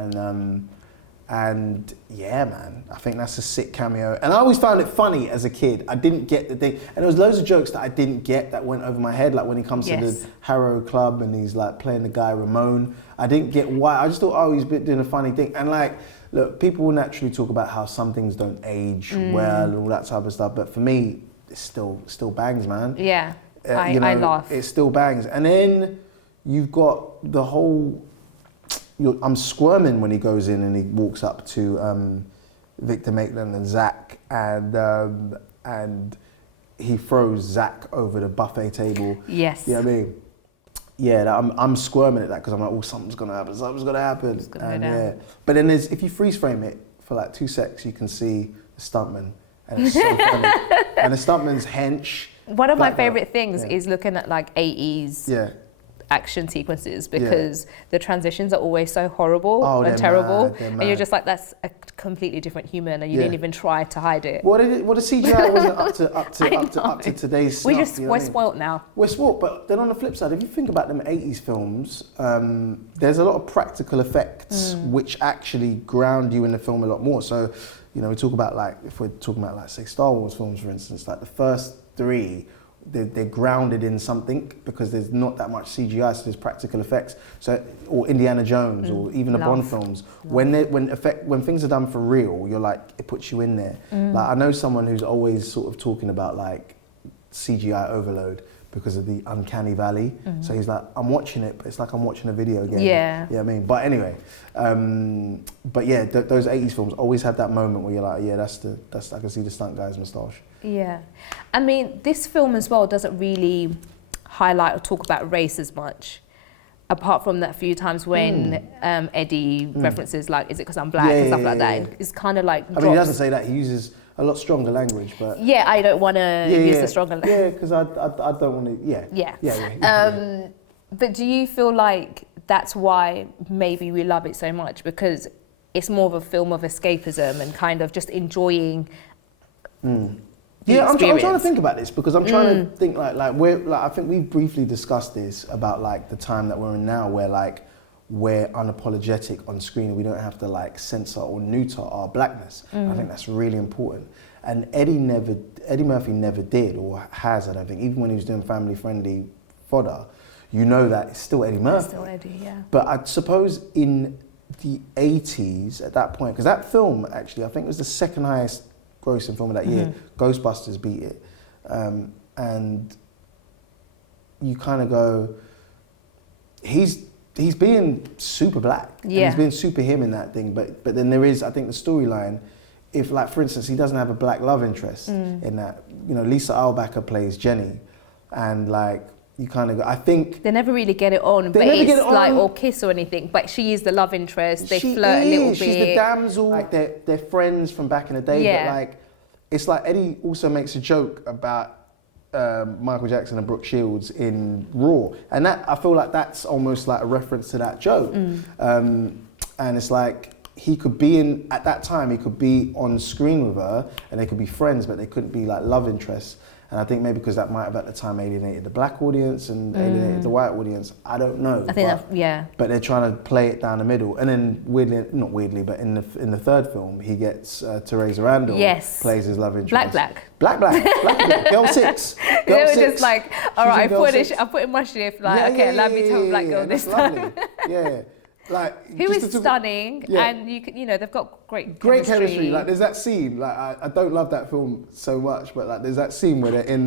and yeah, man, I think that's a sick cameo. And I always found it funny as a kid. I didn't get the thing, and there was loads of jokes that I didn't get that went over my head. Like when he comes to the Harrow Club and he's like playing the guy Ramon. I didn't get why. I just thought, oh, he's doing a funny thing. And like, look, people will naturally talk about how some things don't age well and all that type of stuff. But for me, it's still bangs, man. Yeah. I laugh. It still bangs. And then you've got the whole, I'm squirming when he goes in and he walks up to Victor Maitland and Zach, and he throws Zach over the buffet table. Yes. You know what I mean? Yeah, I'm squirming at that because I'm like, oh, something's gonna happen. Something's gonna happen. It's gonna And go down. yeah, but then if you freeze frame it for like 2 seconds, you can see the stuntman, and it's so funny. And the stuntman's hench. One of my black belt. favorite things is looking at like 80s Yeah. action sequences because the transitions are always so horrible and terrible, and you're just like, that's a completely different human, and you didn't even try to hide it. What the CGI wasn't up to today's stuff. We're spoilt now. We're spoilt, but then on the flip side, if you think about them 80s films, there's a lot of practical effects which actually ground you in the film a lot more. So, you know, we talk about like, if we're talking about like say Star Wars films, for instance, like the first 3, they're grounded in something because there's not that much CGI, so there's practical effects. So, or Indiana Jones, or even the Bond films, when things are done for real, you're like, it puts you in there. Like I know someone who's always sort of talking about like CGI overload because of the uncanny valley. So he's like, I'm watching it, but it's like I'm watching a video game. Yeah. You know what I mean? But anyway, but yeah, those 80s films always have that moment where you're like, yeah, that's I can see the stunt guy's moustache. Yeah. I mean, this film as well doesn't really highlight or talk about race as much, apart from that few times when Eddie references like, is it because I'm black and stuff like that. It's kind of like I mean, he doesn't say that. He uses a lot stronger language, but yeah, I don't want to use the stronger language. Yeah, because I don't want to. Yeah. But do you feel like that's why maybe we love it so much, because it's more of a film of escapism and kind of just enjoying Yeah, I'm trying to think about this because I'm trying to think like I think we've briefly discussed this about like the time that we're in now, where like we're unapologetic on screen. We don't have to like censor or neuter our blackness. I think that's really important. And Eddie Murphy never did, or has, I don't think. Even when he was doing family-friendly fodder, you know that it's still Eddie Murphy. It's still Eddie, yeah. But I suppose in the 80s, at that point, because that film actually, I think it was the second highest grossing film of that year. Ghostbusters beat it. And you kind of go, he's being super black. Yeah. And he's being super him in that thing. But then there is, I think, the storyline, if like, for instance, he doesn't have a black love interest in that, you know, Lisa Albacker plays Jenny. And like, you kind of go, I think... They never really get it on, but it's like, or kiss or anything, but she is the love interest, they flirt a little bit. She's the damsel, like they're friends from back in the day, but like, it's like Eddie also makes a joke about Michael Jackson and Brooke Shields in Raw, and that, I feel like that's almost like a reference to that joke. And it's like, he could be at that time, he could be on screen with her, and they could be friends, but they couldn't be like love interests. And I think maybe because that might have at the time alienated the black audience and alienated the white audience. I don't know. I think But they're trying to play it down the middle. And then weirdly, not weirdly, but in the third film, he gets Teresa Randall plays his love interest. Black. Girl 6. They were just like, all right, I put in my shift, like, okay, let me tell a black girl this time. Lovely. Yeah. Like, who is stunning, and you know, they've got great chemistry. Like, there's that scene. Like, I don't love that film so much, but like, there's that scene where they're in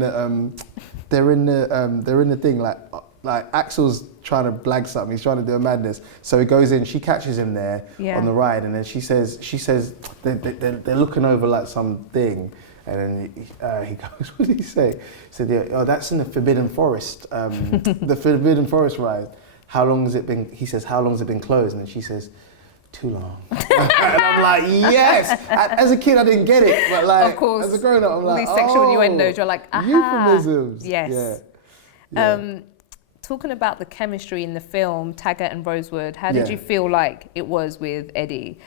the thing. Like Axel's trying to blag something. He's trying to do a madness. So he goes in. She catches him there on the ride, and then she says they're looking over like something. And then he goes, what did he say? He said, oh, that's in the Forbidden Forest, the Forbidden Forest ride. How long has it been? He says, how long has it been closed? And then she says, too long. And I'm like, yes. As a kid, I didn't get it, but like, of course, as a grown up, I'm like, these sexual innuendos, you're like, aha. Euphemisms. Yes. Yeah. Talking about the chemistry in the film, Taggart and Rosewood, how did you feel like it was with Eddie?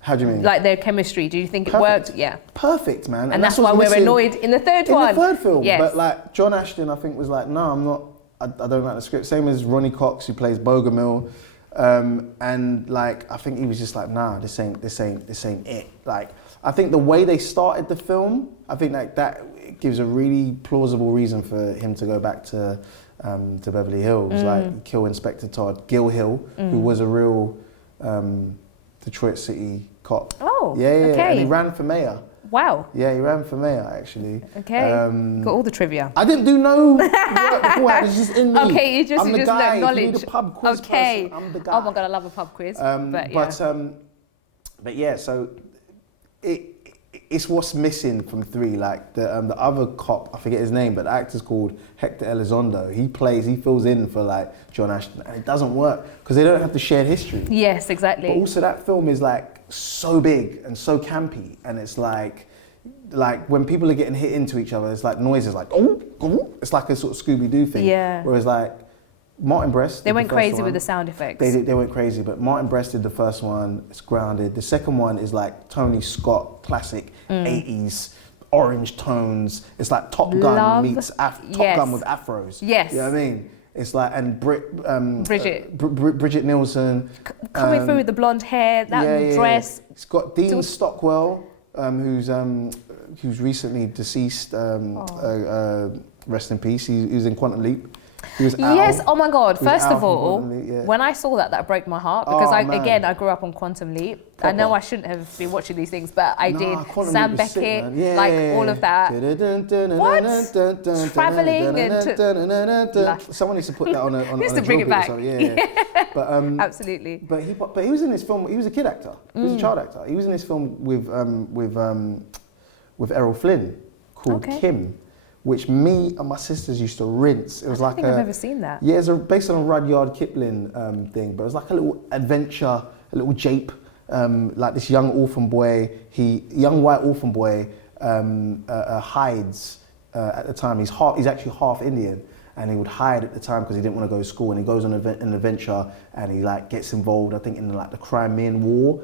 How do you mean? Like their chemistry, do you think it worked? Yeah. Perfect, man. And that's why we're annoyed in the third one. In the third film. Yes. But like, John Ashton, I think, was like, no, I'm not. I don't like the script. Same as Ronnie Cox, who plays Bogomil, and like I think he was just like, nah, this ain't it. Like I think the way they started the film, I think like that gives a really plausible reason for him to go back to Beverly Hills, like kill Inspector Todd Gil Hill, who was a real Detroit City cop. Oh, yeah, okay. And he ran for mayor. Wow. Yeah, he ran for mayor, actually. Okay. Got all the trivia. I didn't do no work beforehand. It's just in me. Okay, you just I'm the guy. know knowledge. If you need a pub quiz person, I'm the guy. Oh my God, I love a pub quiz. But yeah. But yeah, so it's what's missing from 3. Like the other cop, I forget his name, but the actor's called Hector Elizondo. He fills in for like John Ashton, and it doesn't work because they don't have the shared history. Yes, exactly. But also that film is like so big and so campy, and it's like when people are getting hit into each other, it's like noises like oh, oh. It's like a sort of Scooby-Doo thing. Yeah. Whereas like Martin Brest, they went crazy with the sound effects. They went crazy, but Martin Brest did the first one. It's grounded. The second one is like Tony Scott classic 80s orange tones. It's like Top Gun meets Top Gun with afros. Yes. You know what I mean? It's like, and Bridget. Bridget Nielsen. Coming through with the blonde hair, that dress. It's got Dean Stockwell, who's recently deceased. Rest in peace. He's in Quantum Leap. He was yes, oh my God. First of Al all, from Quantum Leap, when I saw that broke my heart because I grew up on Quantum Leap. Proper. I know I shouldn't have been watching these things, but I did. Quantum Sam Leap was sick, Beckett, man. like all of that. What? Traveling and someone needs to put that on a needs on to bring it back. Yeah. But Absolutely. But he was in this film. He was a kid actor. He was a child actor. He was in this film with Errol Flynn called Kim, which me and my sisters used to rinse. It was I think I've never seen that. Yeah, it's based on a Rudyard Kipling thing, but it was like a little adventure, a little jape, like this young white orphan boy hides at the time. He's actually half Indian, and he would hide at the time because he didn't want to go to school. And he goes on an adventure, and he like gets involved, I think, in like the Crimean War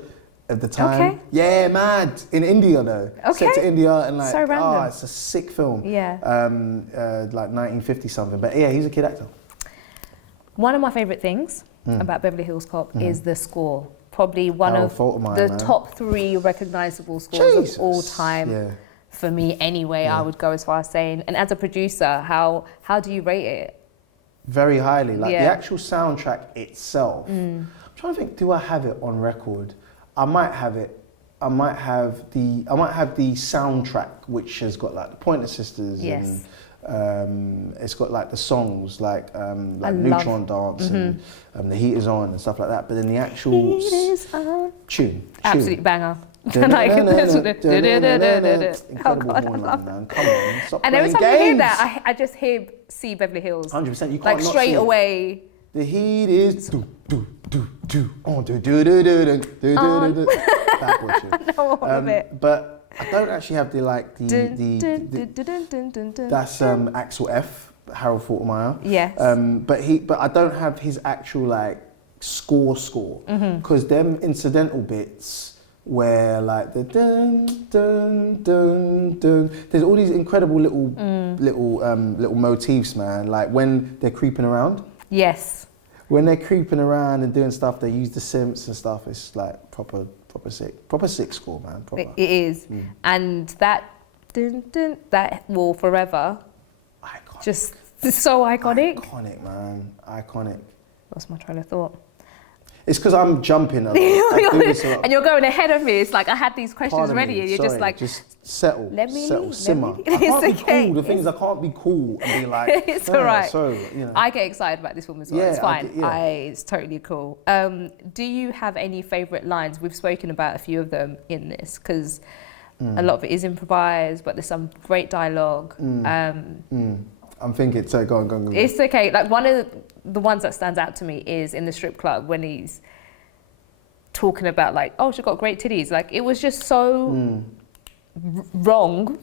at the time. Okay. Yeah, mad. In India though. Okay. Set to India and like, so random. it's a sick film. Yeah. Like 1950 something. But yeah, he's a kid actor. One of my favourite things about Beverly Hills Cop is the score. Probably one of the top 3 recognisable scores of all time. Yeah. For me anyway, I would go as far as saying. And as a producer, how do you rate it? Very highly. Like the actual soundtrack itself. I'm trying to think, do I have it on record? I might have it. I might have the soundtrack, which has got like the Pointer Sisters, and it's got like the songs like Neutron Dance and The Heat Is On and stuff like that. But then the actual tune, absolute banger. Incredible horn, man. Come on, stop and every time games. I hear that, I just see Beverly Hills. 100%. You can't like not straight see it. away. The heat is Bad boy tune. No, all of it. But I don't actually have that's Axel F, Harold Faltermeyer. Yes. But I don't have his actual like score because them incidental bits where like the dun dun dun dun, there's all these incredible little motifs, man. Like when they're creeping around. Yes. When they're creeping around and doing stuff, they use the synths and stuff. It's like proper sick score, man. Proper. It is, and that dun, dun, that will forever. Iconic. Just so iconic. Iconic, man. Iconic. Lost my train of thought. It's because I'm jumping. And you're going ahead of me. It's like I had these questions ready, and you're just like, just settle, simmer. I can't be cool. The thing is, I can't be cool and be like, it's all right. So, you know. I get excited about this film as well. Yeah, it's fine. It's totally cool. Do you have any favourite lines? We've spoken about a few of them in this because a lot of it is improvised, but there's some great dialogue. I'm thinking, so go on. It's okay. Like one of the ones that stands out to me is in the strip club when he's talking about like, oh, she's got great titties. Like it was just so wrong.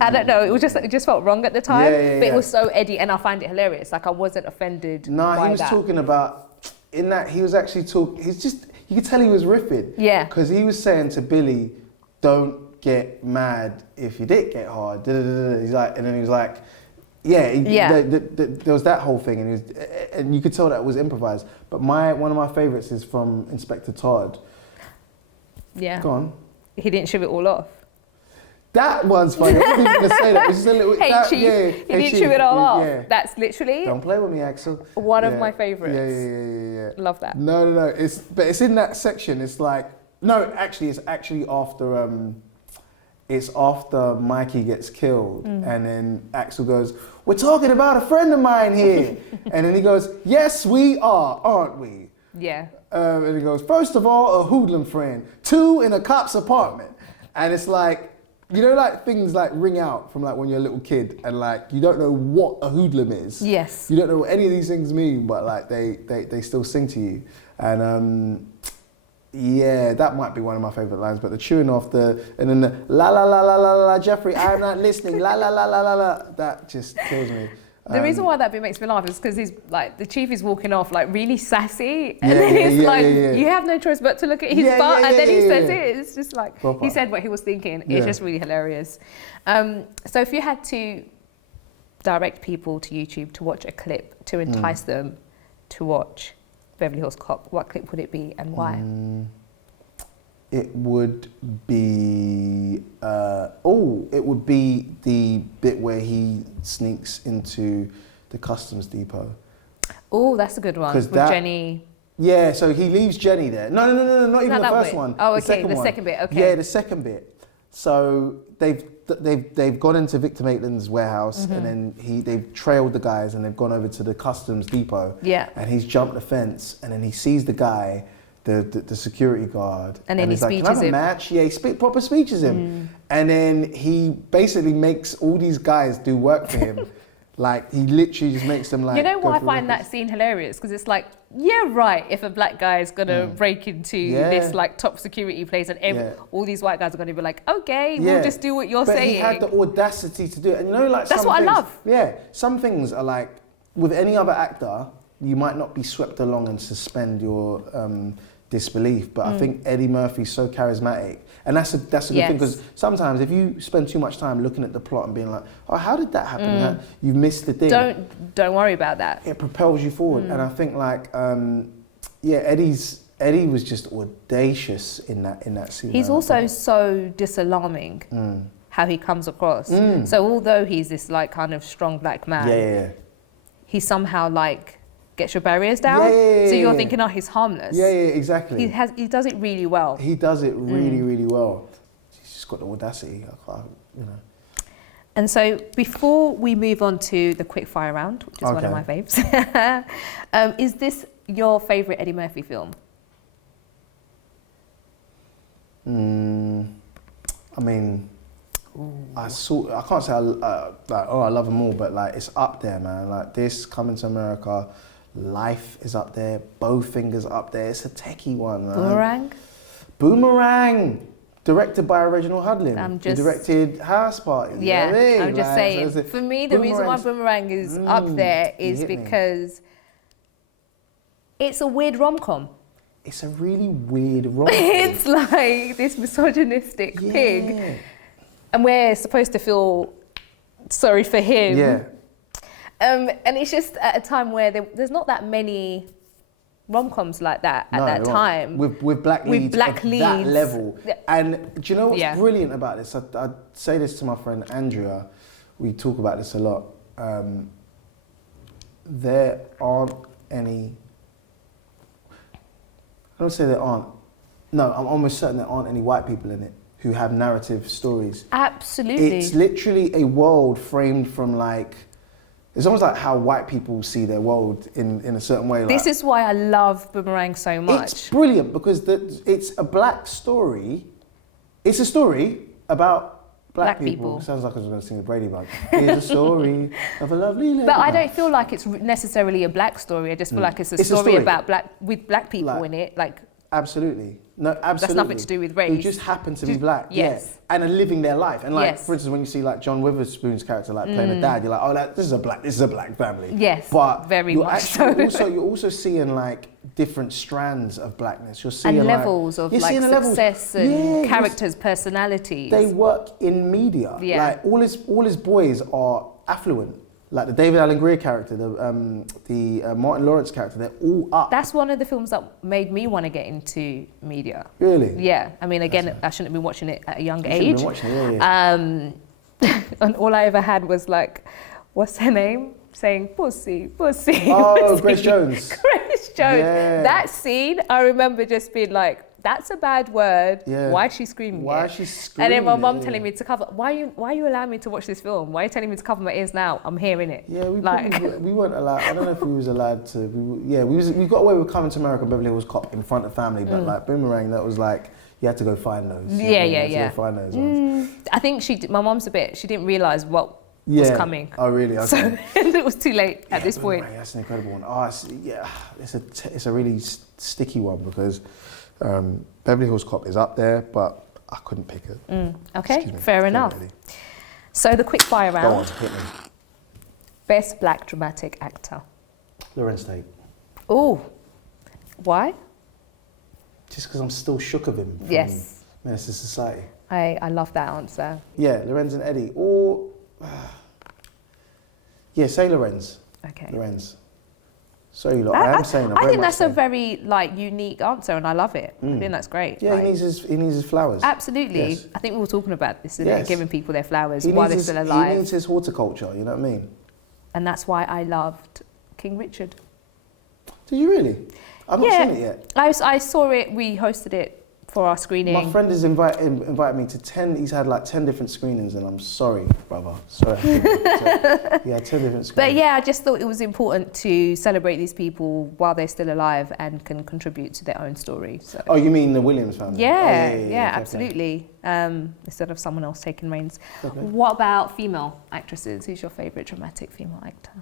I don't know. It just felt wrong at the time. But it was so Eddie, and I find it hilarious. Like I wasn't offended. He was talking about in that he was actually talking. He's just you could tell he was riffing. Yeah. Because he was saying to Billy, "Don't get mad if you did get hard." He's like, and then he was like. There was that whole thing, and you could tell that was improvised. But one of my favourites is from Inspector Todd. Yeah. Go on. He didn't shove it all off. That one's funny. I wasn't even gonna say that. It's just a little. Hey that, Chief, he didn't shove it all off. Yeah. That's literally. Don't play with me, Axel. One of my favourites. Yeah. Love that. No. It's in that section. It's like it's actually after. It's after Mikey gets killed, and then Axel goes, "We're talking about a friend of mine here," and then he goes, "Yes, we are, aren't we?" Yeah. And he goes, "First of all, a hoodlum friend. 2 in a cop's apartment." And it's like, you know, like things like ring out from like when you're a little kid and like you don't know what a hoodlum is. Yes. You don't know what any of these things mean, but like they still sing to you. And yeah, that might be one of my favourite lines, but the chewing off and then the la la la la la la, Jeffrey, I'm not listening, la la la la la la, that just kills me. The reason why that bit makes me laugh is because he's like, the chief is walking off like really sassy, and then he's you have no choice but to look at his butt, and then he says it. It's just like, proper. He said what he was thinking. It's just really hilarious. So if you had to direct people to YouTube to watch a clip to entice them to watch Beverly Hills Cop, what clip would it be and why? It would be it would be the bit where he sneaks into the customs depot. Oh, that's a good one. With Jenny. Yeah, so he leaves Jenny there. No, not even the first one. Oh, okay, the second bit. Okay. Yeah, the second bit. So they've gone into Victor Maitland's warehouse, and then they've trailed the guys, and they've gone over to the customs depot. Yeah. And he's jumped the fence, and then he sees the guy, the security guard, and then he's he like, speeches "Can I have a him. match?" Yeah, he proper speeches him, and then he basically makes all these guys do work for him. Like he literally just makes them like. You know why I find that scene hilarious? Because it's like, yeah, right. If a black guy is gonna break into this like top security place, and all these white guys are gonna be like, okay, we'll just do what you're saying. He had the audacity to do it, and you know, like that's what I love. Yeah, some things are like with any other actor, you might not be swept along and suspend your disbelief, but I think Eddie Murphy's so charismatic, and that's a good thing, because sometimes if you spend too much time looking at the plot and being like, oh, how did that happen? You've missed the thing. Don't worry about that. It propels you forward, and I think like Eddie was just audacious in that scene. He's also so disalarming how he comes across. So although he's this like kind of strong black man, he somehow like gets your barriers down. So you're thinking, oh, he's harmless. Yeah, exactly. He does it really well. He does it really, really well. He's just got the audacity, you know. And so before we move on to the quick fire round, which is one of my faves, is this your favourite Eddie Murphy film? I mean, I can't say I love them all, but like it's up there, man. Like this, Coming to America, Life is up there, Bowfinger's up there. It's a techie one, man. Boomerang, directed by Reginald Hudlin. He directed House Party. Yeah, you know what I mean? I'm just saying. So for me, the reason why Boomerang is up there is because it's a weird rom-com. It's a really weird rom-com. It's like this misogynistic pig. And we're supposed to feel sorry for him. Yeah. And it's just at a time where there's not that many rom-coms like that at that time. With black leads at that level. And do you know what's brilliant about this? I say this to my friend Andrea. We talk about this a lot. There aren't any... I don't say there aren't. No, I'm almost certain there aren't any white people in it who have narrative stories. Absolutely. It's literally a world framed from like... It's almost like how white people see their world in a certain way. This is why I love Boomerang so much. It's brilliant because it's a black story. It's a story about black people. Sounds like I was going to sing the Brady Bunch. Here's a story of a lovely lady. But I don't feel like it's necessarily a black story. I just feel like it's a story about black people in it. Like absolutely. No, absolutely. That's nothing to do with race. Who just happen to be black. Yes. Yeah. And are living their life. And like, for instance, when you see like John Witherspoon's character like playing a dad, you're like, oh, this is a black family. Yes. But very much so. You're also seeing like different strands of blackness. You're seeing and levels of like success and characters, personalities. They work in media. Yeah. Like all his boys are affluent. Like the David Alan Grier character, the Martin Lawrence character, they're all up. That's one of the films that made me want to get into media. Really? Yeah. I mean, again, I shouldn't have been watching it at a young age. You shouldn't have been watching it, and all I ever had was like, what's her name? Saying pussy, pussy. Oh, pussy. Grace Jones. Grace Jones. Yeah. That scene, I remember just being like, that's a bad word. Yeah. Why is she screaming Why it? is she screaming And then my mum it? telling me to cover, why are you allowing me to watch this film? Why are you telling me to cover my ears now? I'm hearing it. Yeah, like, we weren't allowed. I don't know if we was allowed to. We got away with Coming to America, Beverly Hills Cop in front of family, but like Boomerang, that was like you had to go find those. Yeah. Go find those ones. I think my mum's she didn't realise what was coming. Oh really? Okay. So it was too late at this point. Boomerang, that's an incredible one. Oh, it's a really sticky one because Beverly Hills Cop is up there, but I couldn't pick it. Okay, fair enough. So the quick fire Go round. on, hit me. Best black dramatic actor. Lorenz Tate. Oh, why? Just because I'm still shook of him. Yes. Menace to Society. I love that answer. Yeah, Lorenz and Eddie. Or yeah, say Lorenz. Okay. Lorenz. Sorry, look, I am saying. I think that's a very unique answer, and I love it. I think that's great. Yeah, he needs his flowers. Absolutely. Yes. I think we were talking about this, Yes. giving people their flowers He while they're needs still alive. He needs his horticulture. You know what I mean? And that's why I loved King Richard. Did you really? I've not seen it yet. I saw it. We hosted it for our screening. My friend has invited me to 10. He's had like 10 different screenings, and I'm sorry, brother. Sorry. He had 10 different screenings. But yeah, I just thought it was important to celebrate these people while they're still alive and can contribute to their own story. So. Oh, you mean the Williams family? Yeah, Okay, absolutely. Instead of someone else taking reins. Okay. What about female actresses? Who's your favourite dramatic female actor?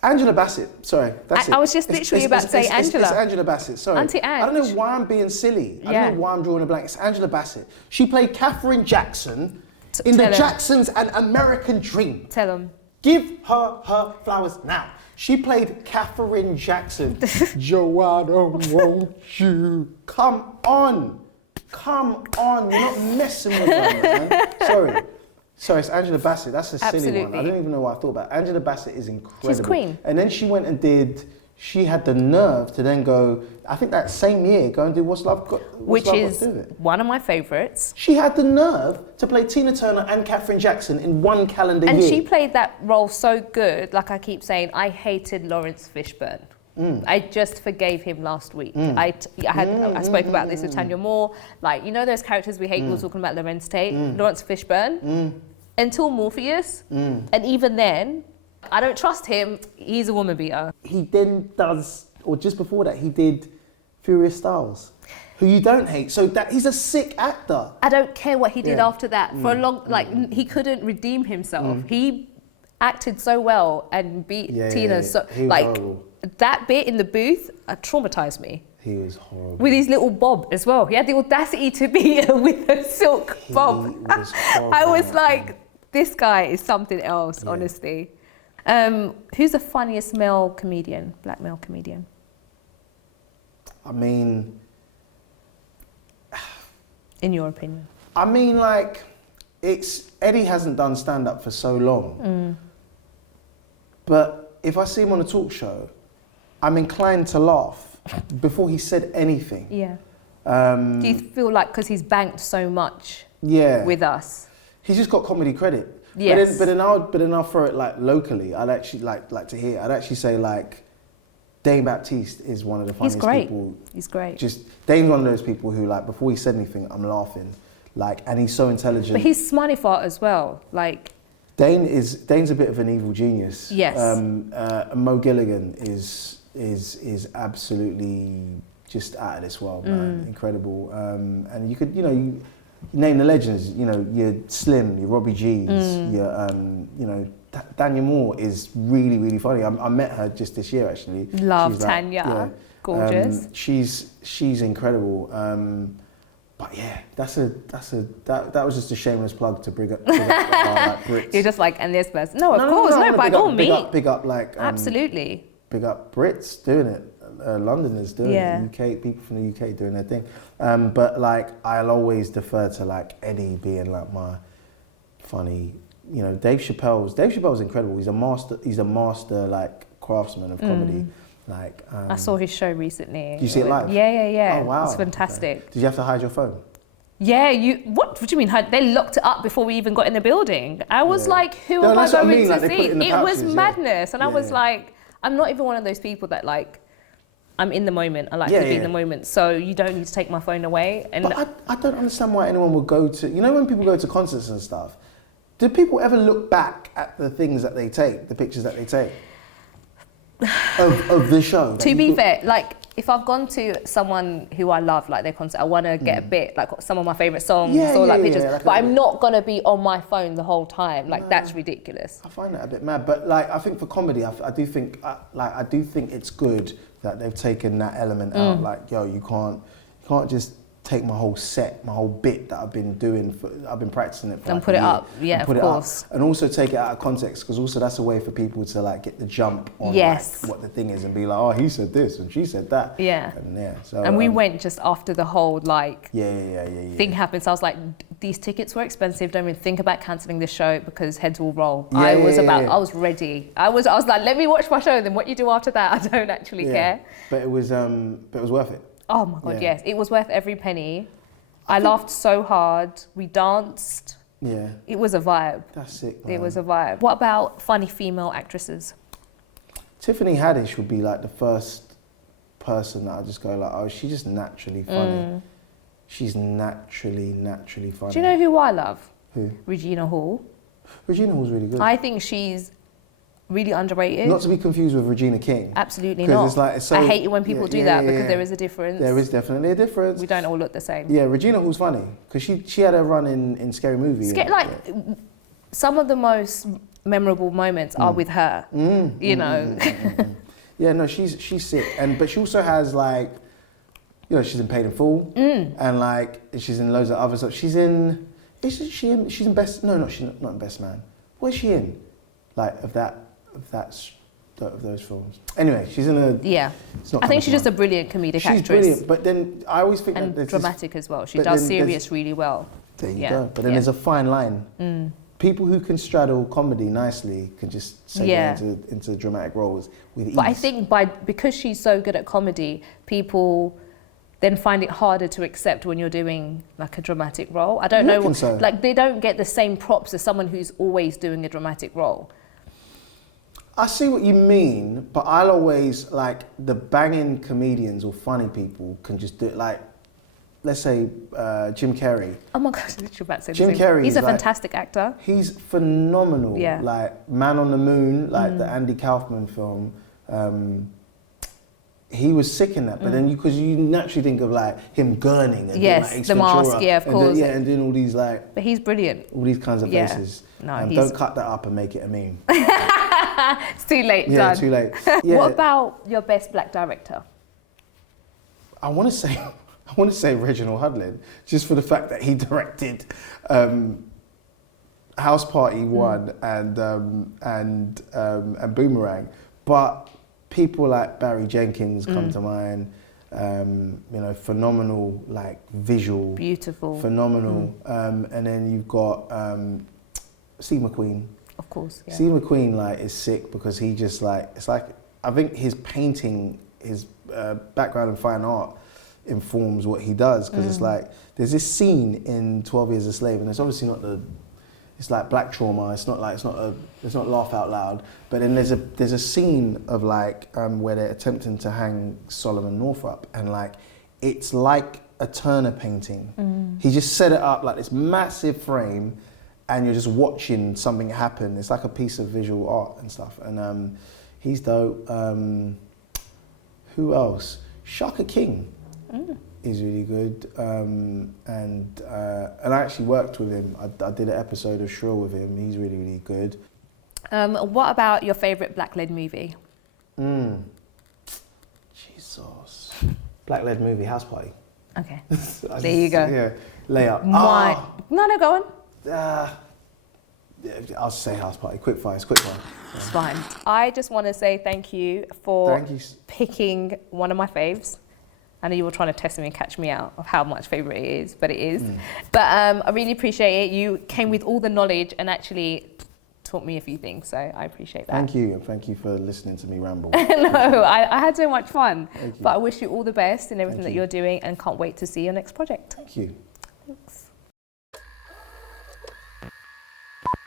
Angela Bassett. Sorry, that's it. I was just literally about to say Angela. It's Angela Bassett. Sorry. Auntie Ange. I don't know why I'm being silly. I don't know why I'm drawing a blank. It's Angela Bassett. She played Katherine Jackson in The Jacksons: An American Dream. Tell them. Give her flowers now. She played Katherine Jackson. Joanna, won't you? Come on. You're not messing with her, man. Sorry, it's Angela Bassett. That's a silly one. I don't even know what I thought about it. Angela Bassett is incredible. She's queen. And then she went and she had the nerve to then go, I think that same year, go and do What's Love Got to Do With It. One of my favourites. She had the nerve to play Tina Turner and Katherine Jackson in one calendar year. And she played that role so good, like I keep saying, I hated Lawrence Fishburne. I just forgave him last week. I spoke about this with Tanya Moore. Like, you know those characters we hate? We were talking about Lorenz Tate, Lawrence Fishburne. Until Morpheus. And even then, I don't trust him. He's a woman beater. He then does, or just before that, he did Furious Styles, who you don't hate. So that he's a sick actor. I don't care what he did after that. For a long, he couldn't redeem himself. He acted so well and beat Tina. So horrible. That bit in the booth traumatized me. He was horrible. With his little bob as well. He had the audacity to be with a silk bob. Was horrible, I was like, this guy is something else, honestly. Who's the funniest male comedian, black male comedian? I mean... In your opinion? I mean, like, Eddie hasn't done stand-up for so long. But if I see him on a talk show, I'm inclined to laugh before he said anything. Yeah. Do you feel like because he's banked so much with us? He's just got comedy credit. Yes. But then I'll throw it like locally. I'd actually like to hear. I'd actually say like Dane Baptiste is one of the funniest people. He's great. Just Dane's one of those people who like before he said anything, I'm laughing. Like, and he's so intelligent. But he's smiley fart as well. Like Dane's a bit of an evil genius. Yes. Mo Gilligan is absolutely just out of this world, man. Incredible. And you could, you name the legends, your Slim, your Robbie G's, your, Tanya Moore is really, really funny. I met her just this year, actually. Love Tanya. Gorgeous. She's incredible. But yeah, that was just a shameless plug to bring up like Brits. You're just like, and this person. No, of course, by all means. Big up like absolutely. Big up Brits doing it. Londoners doing it. UK people from the UK doing their thing. But like, I'll always defer to like Eddie being like my funny. Dave Chappelle's incredible. He's a master like craftsman of comedy. Like I saw his show recently. Did you see it live? Yeah. Oh wow. It's fantastic. Okay. Did you have to hide your phone? Yeah, what do you mean? They locked it up before we even got in the building. I was like, who am I going to see? It was madness. And I was like, I'm not even one of those people that like I'm in the moment. I like to be in the moment. So you don't need to take my phone away. And but I don't understand why anyone would go to, you know, when people go to concerts and stuff, do people ever look back at the things that they take, the pictures that they take of the show? To be fair, like if I've gone to someone who I love, like their concert, I want to get a bit, like some of my favourite songs or like pictures, but I'm not going to be on my phone the whole time. Like that's ridiculous. I find that a bit mad, but like I think for comedy, I do think it's good that they've taken that element out. Like, yo, you can't just take my whole set, my whole bit that I've been doing, I've been practicing it for and put it up, of course. And also take it out of context, because also that's a way for people to like get the jump on like, what the thing is and be like, oh, he said this and she said that. Yeah. So, and we went just after the whole like thing happened. So I was like, these tickets were expensive. Don't even think about cancelling the show because heads will roll. I was ready. I was like, let me watch my show. Then what you do after that, I don't actually care. But it was worth it. Oh my God, yes. It was worth every penny. I laughed so hard. We danced. Yeah. It was a vibe. That's sick, man. It was a vibe. What about funny female actresses? Tiffany Haddish would be like the first person that I just go like, oh, she's just naturally funny. She's naturally funny. Do you know who I love? Who? Regina Hall. Regina Hall's really good. I think she's really underrated. Not to be confused with Regina King. Absolutely not. It's like, it's so, I hate it when people do that because there is a difference. There is definitely a difference. We don't all look the same. Yeah, Regina Hall's funny because she had a run in Scary Movie. Some of the most memorable moments are with her. You know. Yeah, no, she's sick, but she also has like, you know, she's in Paid in Full, and like she's in loads of other stuff. She's in She's in Best. No, she's not in Best Man. What is she in? Like of those films. Anyway, she's in a. Yeah. It's not I think she's just a brilliant comedic actress. She's brilliant, but then I always think and that dramatic as well. She does serious really well. There you go. But then there's a fine line. People who can straddle comedy nicely can just segue into dramatic roles with ease. But I think because she's so good at comedy, people then find it harder to accept when you're doing like a dramatic role. I don't know, like they don't get the same props as someone who's always doing a dramatic role. I see what you mean, but I'll always like the banging comedians or funny people can just do it. Like, let's say Jim Carrey. Oh my gosh, you're about to say Jim Carrey. He's a fantastic actor. He's phenomenal. Yeah. Like Man on the Moon, like the Andy Kaufman film. He was sick in that, but then because you naturally think of like him gurning and doing, like, the mask, of course, and doing all these like. But he's brilliant. All these kinds of faces. No, don't cut that up and make it a meme. It's too late. Yeah, done. too late. Yeah. What about your best black director? I want to say Reginald Hudlin, just for the fact that he directed House Party 1 and Boomerang, but people like Barry Jenkins come to mind. You know, phenomenal, like visual, beautiful, phenomenal. And then you've got Steve McQueen. Of course, yeah. Steve McQueen like is sick because he just like it's like I think his painting, his background in fine art informs what he does because it's like there's this scene in 12 Years a Slave and it's obviously not it's like black trauma. It's not laugh out loud. But then there's a scene of like where they're attempting to hang Solomon Northup and like it's like a Turner painting. He just set it up like this massive frame. And you're just watching something happen. It's like a piece of visual art and stuff. And he's dope. Who else? Shaka King is really good. And I actually worked with him. I did an episode of Shrill with him. He's really, really good. What about your favourite black-led movie? Jesus. Black-led movie, House Party. Okay. There you go. Yeah, layup. No, go on. I'll say House Party. Quick fire. It's fine. I just want to say thank you for picking one of my faves. I know you were trying to test me and catch me out of how much favourite it is, but it is. But I really appreciate it. You came with all the knowledge and actually taught me a few things, so I appreciate that. Thank you, and thank you for listening to me ramble. No, I had so much fun. But I wish you all the best in everything that you're doing and can't wait to see your next project. Thank you. Thanks.